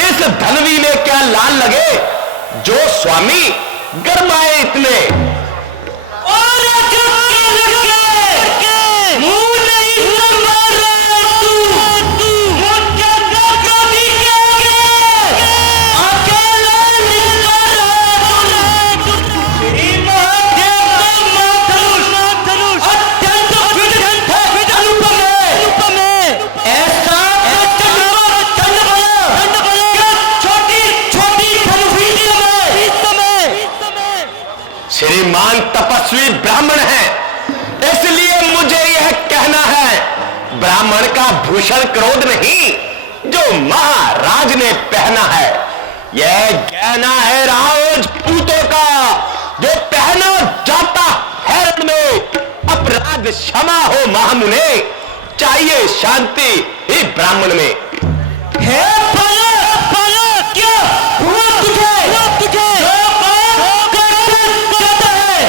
इस धनवी में क्या लाल लगे जो स्वामी गरमाए इतने। और श्रीमान तपस्वी ब्राह्मण है, इसलिए मुझे यह कहना है, ब्राह्मण का भूषण क्रोध नहीं जो महाराज ने पहना है, यह गहना है राजपूतों का जो पहना जाता है रण में। अपराध क्षमा हो महामुने, चाहिए शांति ही ब्राह्मण में। हे क्या हुआ तुझे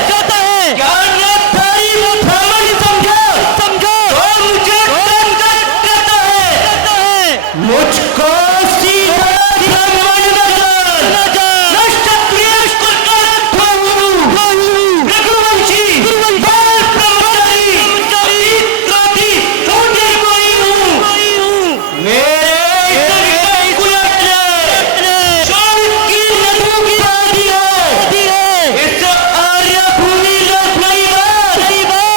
जाता है क्या ये तेरी ब्राह्मण समझो तो मुझे दंडवत करता है मुझको सीधा ब्राह्मण न जान क्षत्रिय रघुवंशी बाल ब्रह्मचारी क्रोधी छोटे कोई हूँ मेरे शोण की नदियों की शादी है इस आर्य भूमि लोक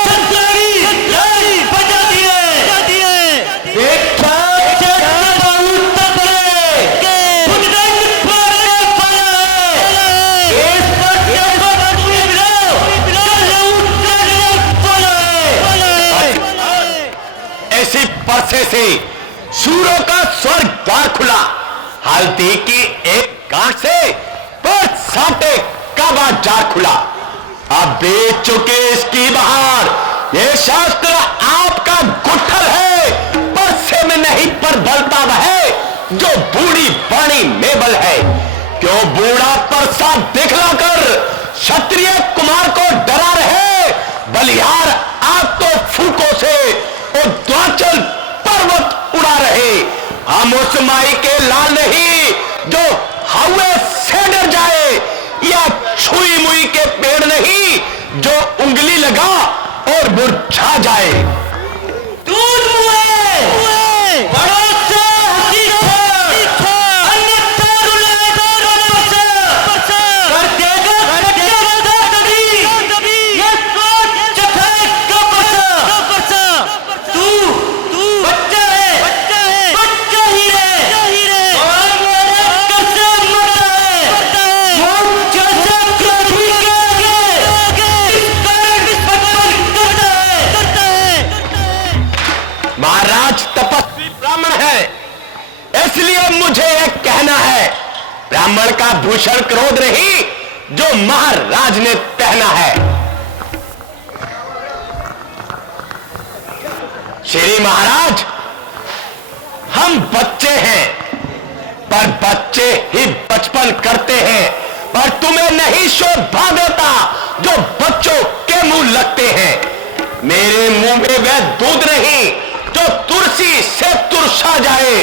संसारी बजा दिए देखा बहुत तगड़े उद्दंड पड़ने वाला है इस पर ऐसी परसे से सूरों का स्वर्ग द्वार खुला, हल्दी की एक गांठ से पर साटे का बाजार खुला। अब बेच चुके इसकी बहार, ये शास्त्र आपका गुठल है, परसे में नहीं पर बलता वह जो बूढ़ी बाणी में बल है। क्यों बूढ़ा परसा दिखलाकर क्षत्रिय कुमार को डरा रहे, बलिहार आप तो फूकों से और द्वाचल पर्वत उड़ा रहे। हम उस माई के लाल नहीं जो हवे से डर जाए, या छुई मुई के पेड़ नहीं जो उंगली लगा और मुरझा जाए। दूध मुए बड़ों से हकीकत अन्यथा रुलाएगा कर देगा दबी ये सोच चखाए का परसा तू बच्चा है बच्चा ही रे और मेरे कसम मरता है मुझ जैसा क्रोधी के आगे इस कारण करता है महाराज तपस्वी ब्राह्मण है, इसलिए मुझे यह कहना है, ब्राह्मण का भूषण क्रोध नहीं जो महाराज ने पहना है। श्री महाराज, हम बच्चे हैं, पर बच्चे ही बचपन करते हैं, पर तुम्हें नहीं शोभा देता जो बच्चों के मुंह लगते हैं। मेरे मुंह में वह दूध नहीं जो तुलसी से तुरसा जाए,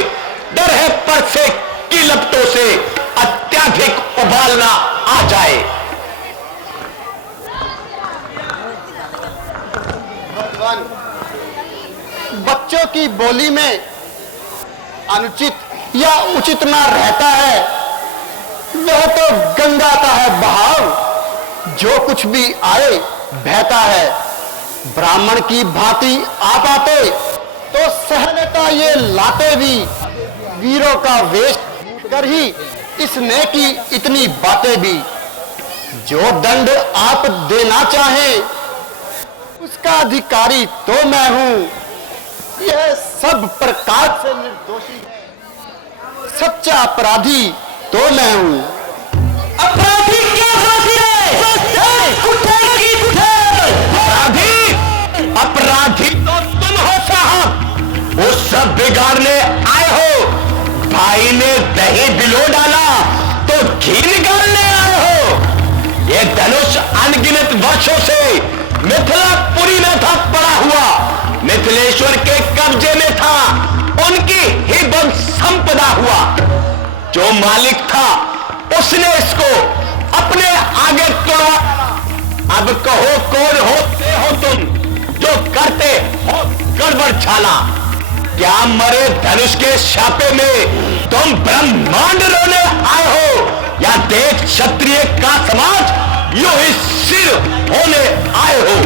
डर है पर से की लपटों से अत्यधिक उबालना आ जाए। बच्चों की बोली में अनुचित या उचित ना रहता है, वह तो गंगा का है बहाव, जो कुछ भी आए बहता है। ब्राह्मण की भांति आप आते तो सह लेता ये लाते भी, वीरों का वेश कर ही इसने की इतनी बातें भी। जो दंड आप देना चाहें उसका अधिकारी तो मैं हूं, यह सब प्रकार से निर्दोषी है, सच्चा अपराधी तो मैं हूं। अपराधी क्या दोषी है कुठे की कुठे अपराधी तो तुम हो साहब, वो सब बिगाड़ने आए हो। भाई ने दही बिलो डाला तो घी निकालने आए हो। ये धनुष अनगिनत वर्षों से मिथिलापुरी में था पड़ा हुआ, मिथिलेश्वर के कब्जे में था, उनकी ही बन संपदा हुआ। जो मालिक था उसने इसको अपने आगे तोड़वा। अब कहो कौन होते हो तुम जो करते हो गड़बड़ छाला? क्या मरे धनुष के छापे में तुम ब्रह्मांड रोने आए हो, या देख क्षत्रिय का समाज यूं ही सिर होने आए हो?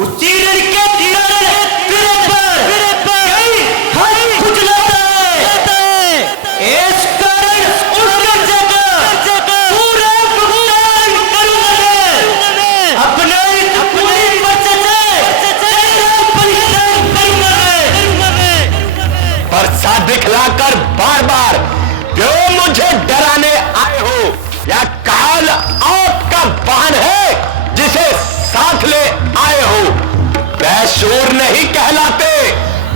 उसी रण के गुस्सा दिखलाकर बार बार क्यों मुझे डराने आए हो? या काल आपका वाहन है जिसे साथ ले आए हो? वह शूर नहीं कहलाते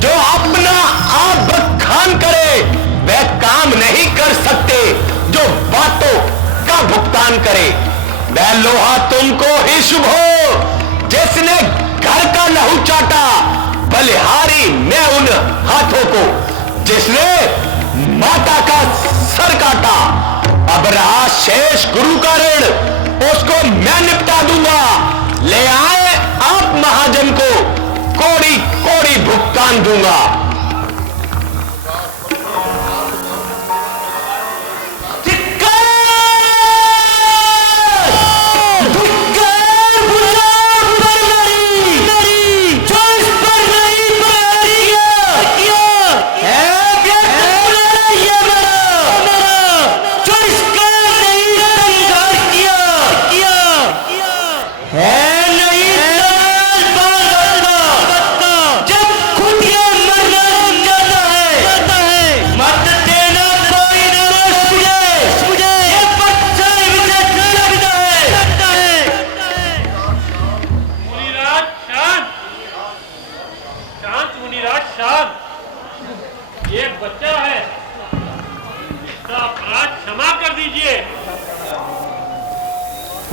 जो अपना आप बखान करे, वह काम नहीं कर सकते जो बातों का भुगतान करे। वह लोहा तुमको ही शुभ हो जिसने घर का लहू चाटा, बलिहारी ने उन हाथों को जिसने माता का सर काटा। अब रहा शेष गुरु का ऋण, उसको मैं निपटा दूंगा। ले आए आप महाजन को, कोड़ी कोड़ी भुगतान दूंगा।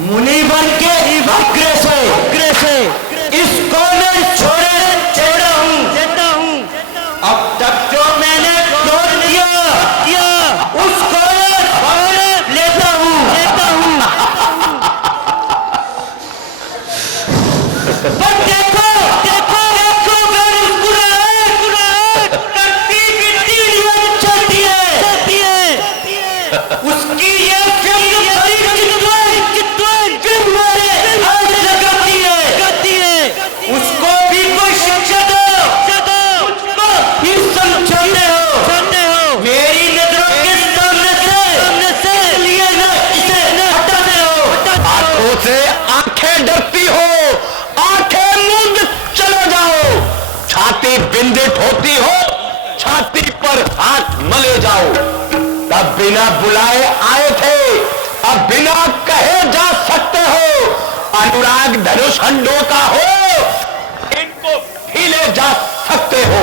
मुनिवर के अग्र से इसको मैं छोड़ा हूँ। अब तक जो मैंने तोड़ दिया उसको लेता हूँ। पर देखो करती गिट्टी चलती है उसकी ये उसको भी कोई शिक्षा दो, उसको भी समझाते हो। मेरी नजरों के सामने से लिए ना इसे हटाते हो। आंखों से आंखें डरती हो, आंखें मूंद चले जाओ। छाती बिंदित होती हो, छाती पर हाथ मले जाओ। तब बिना बुलाए आए थे, अब बिना कहे जा सकते हो। अनुराग धनुष हंडों का हो, इनको भी ले जा सकते हो।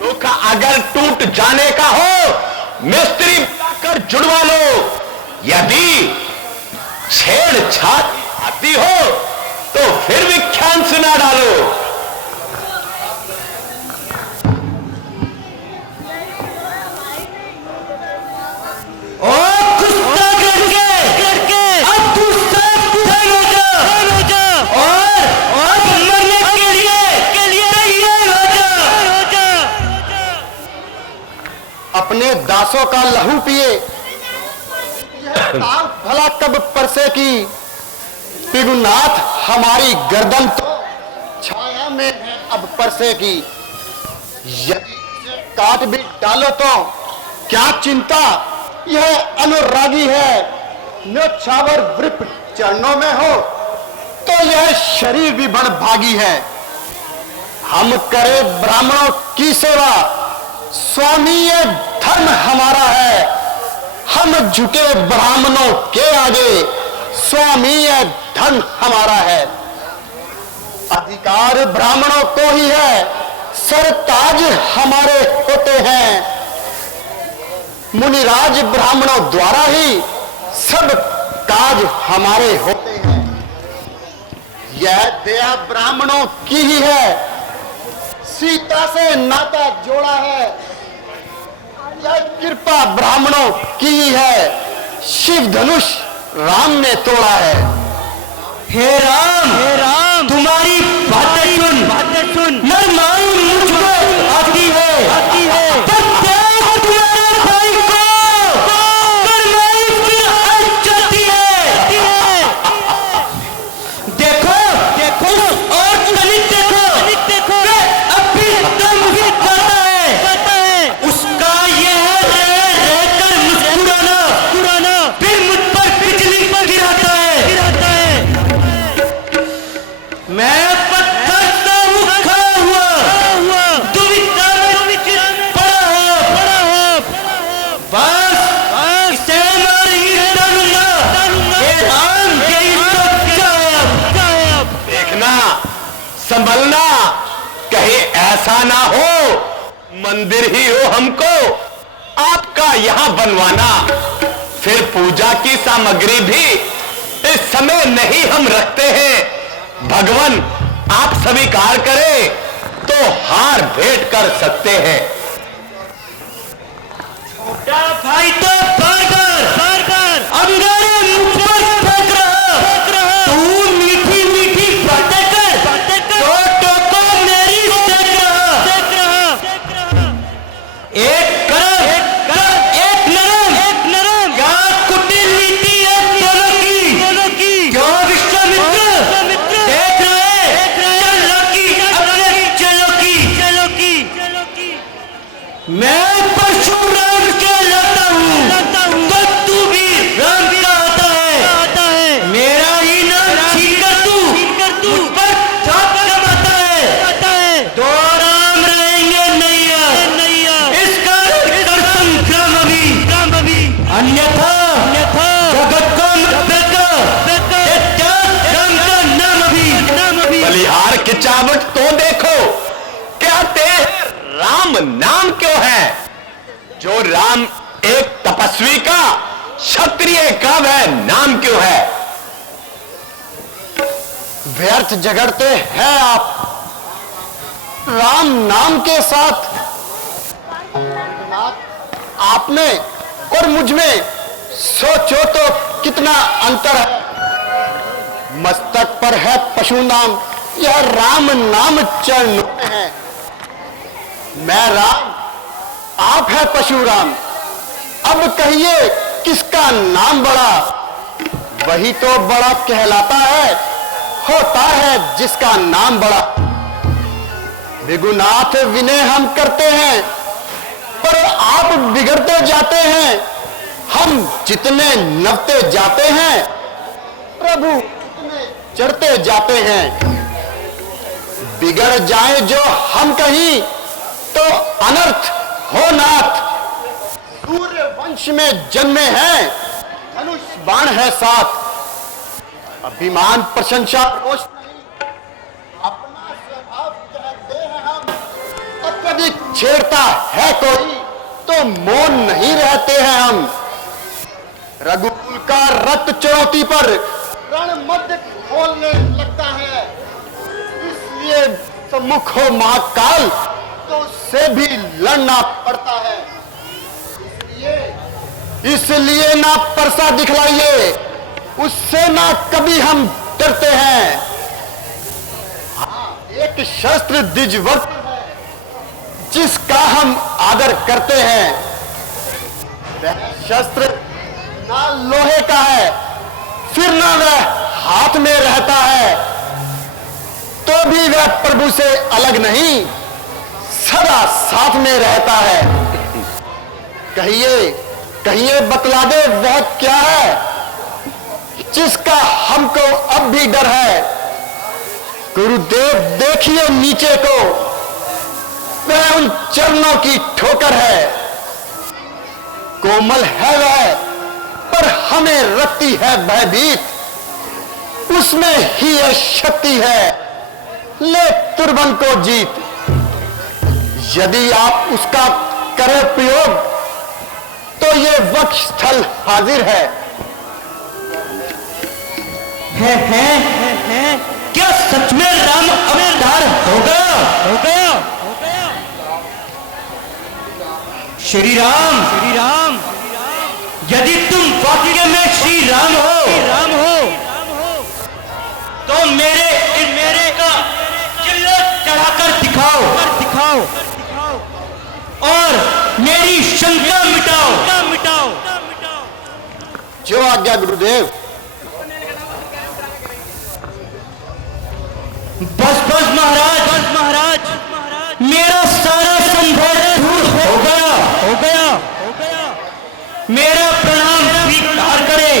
दुख अगर टूट जाने का हो, मिस्त्री बुलाकर जुड़वा लो। यदि छेड़छाड़ आती हो तो फिर विख्यान सुना डालो। अपने दासों का लहू पिए, यह भला कब परसे की। पिगुनाथ हमारी गर्दन तो छाया में है अब परसे की। यदि इसे काट भी डालो तो क्या चिंता, यह अनुरागी है। न्योछावर वृप चरणों में हो तो यह शरीर भी बड़ भागी है। हम करे ब्राह्मणों की सेवा, स्वामी ये धर्म हमारा है। हम झुके ब्राह्मणों के आगे, स्वामी ये धर्म हमारा है। अधिकार ब्राह्मणों को ही है, सरताज हमारे होते हैं। मुनिराज ब्राह्मणों द्वारा ही सब काज हमारे होते हैं। यह दया ब्राह्मणों की ही है, सीता से नाता जोड़ा है। यह कृपा ब्राह्मणों की ही है, शिव धनुष राम ने तोड़ा है। हे राम तुम्हारी बातें सुन नरमाई मुझको आती है। पर देखो तुम्हारे भाई को नरमाई फिर हट जाती है। देखो और तनिक देखो अब भी दम ही करता है। उसका यह रहकर मुस्कुराना फिर मुझ पर बिजली गिराता है। मैं पत्थर से उखड़ा संभलना, कहीं ऐसा ना हो मंदिर ही हो हमको आपका यहां बनवाना। फिर पूजा की सामग्री भी इस समय नहीं हम रखते हैं। भगवान आप स्वीकार करें तो हार भेंट कर सकते हैं। छोटा भाई तो बर्गर अंगारे मुख पर फेंक रहा। तू मीठी मीठी बातें कर छोटों को मेरी देख रहा। एक करम एक नरम क्या कुटिल नीति है दोनों की। क्यों विश्वामित्र देख रहे चलो की मैं परशुराम के लाता हूँ तो तू भी राम का आता है। मेरा ही नाम छीन कर तू मुझ पर छाप जमाता है। दो राम रहेंगे नैया इसका कर संग्राम अभी अन्यथा जगत को मत बेका ये त्याग राम का नाम अभी। बलिहार खिंचावट तो देखो, कहते हैं राम नाम क्यों है। जो राम एक तपस्वी का क्षत्रिय का वह नाम क्यों है। व्यर्थ झगड़ते हैं आप राम नाम के साथ। आप में और मुझ में सोचो तो कितना अंतर है। मस्तक पर है पशु नाम, यह राम नाम चरणों में है। मैं राम, आप है परशुराम। अब कहिए किसका नाम बड़ा। वही तो बड़ा कहलाता है, होता है जिसका नाम बड़ा। विगुनाथ विनय हम करते हैं पर आप बिगड़ते जाते हैं। हम जितने नवते जाते हैं प्रभु उतने चढ़ते जाते हैं। बिगड़ जाए जो हम कहीं तो अनर्थ हो नाथ। सूर्य वंश में जन्मे हैं, धनुष बाण है साथ। अभिमान प्रशंसा रोष नहीं, अपना स्वभाव कहते हैं हम। और कभी छेड़ता है कोई तो मौन नहीं रहते हैं हम। रघुकुल का रक्त चुनौती पर रण मध्य खोलने लगता है। इसलिए सम्मुख हो महाकाल तो उससे भी लड़ना पड़ता है। इसलिए ना परसा दिखलाइए, उससे ना कभी हम डरते हैं। हाँ, एक शस्त्र द्विजवक्त्र है जिसका हम आदर करते हैं। वह शस्त्र ना लोहे का है फिर ना वह हाथ में रहता है, तो भी वह प्रभु से अलग नहीं, सदा साथ में रहता है। कहिए कहिए बतला दे वह क्या है जिसका हमको अब भी डर है। गुरुदेव देखिए नीचे को, वह उन चरणों की ठोकर है। कोमल है वह पर हमें रखती है भयभीत। उसमें ही यह शक्ति है, ले तुरबन को जीत। यदि आप उसका करें प्रयोग तो ये वक्ष स्थल हाजिर है। क्या सच में राम अवतार हो गया? श्री राम यदि तुम वाकई में श्री राम हो तो मेरे का चिल्ला चढ़ाकर दिखाओ और मेरी शंका मिटाओ। जो आज्ञा गुरुदेव। बस महाराज मेरा सारा संदेह दूर हो गया। मेरा प्रणाम स्वीकार करे।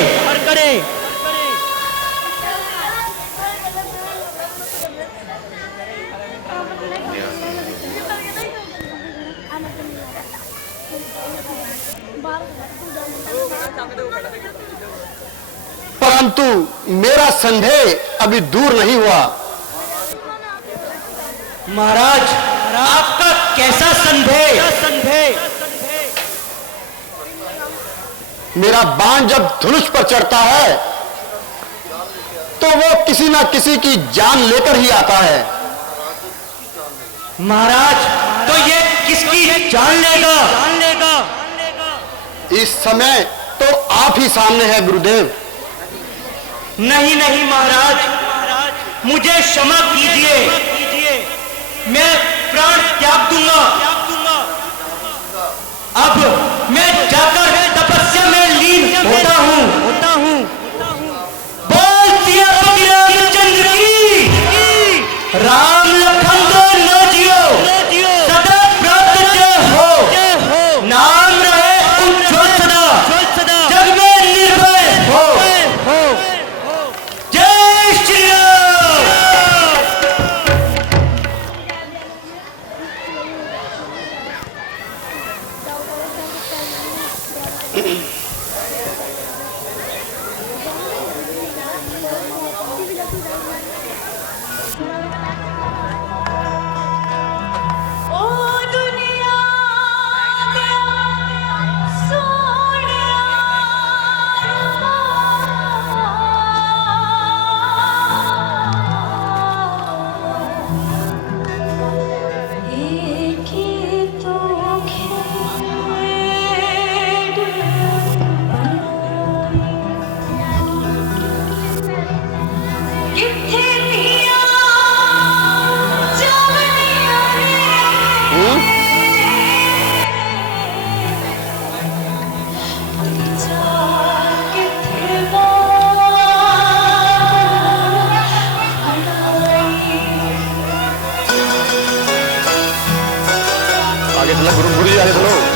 परंतु मेरा संदेह अभी दूर नहीं हुआ। महाराज आपका कैसा संदेह? मेरा बाण जब धनुष पर चढ़ता है तो वो किसी ना किसी की जान लेकर ही आता है। महाराज तो ये किसकी जान लेगा? इस समय तो आप ही सामने हैं गुरुदेव। नहीं महाराज, मुझे क्षमा कीजिए, मैं प्राण त्याग दूंगा। अब मैं जाकर तपस्या में लीन होता हूँ। बोल दिया रामचंद्र की, राम लखन दो जियो, सदा प्राप्त जय हो, नाम रहे उज्ज्वल सदा, जग में निर्भय हो। जय श्री राम। ओ दुनिया आगे चलो गुरु जी, आगे चलो।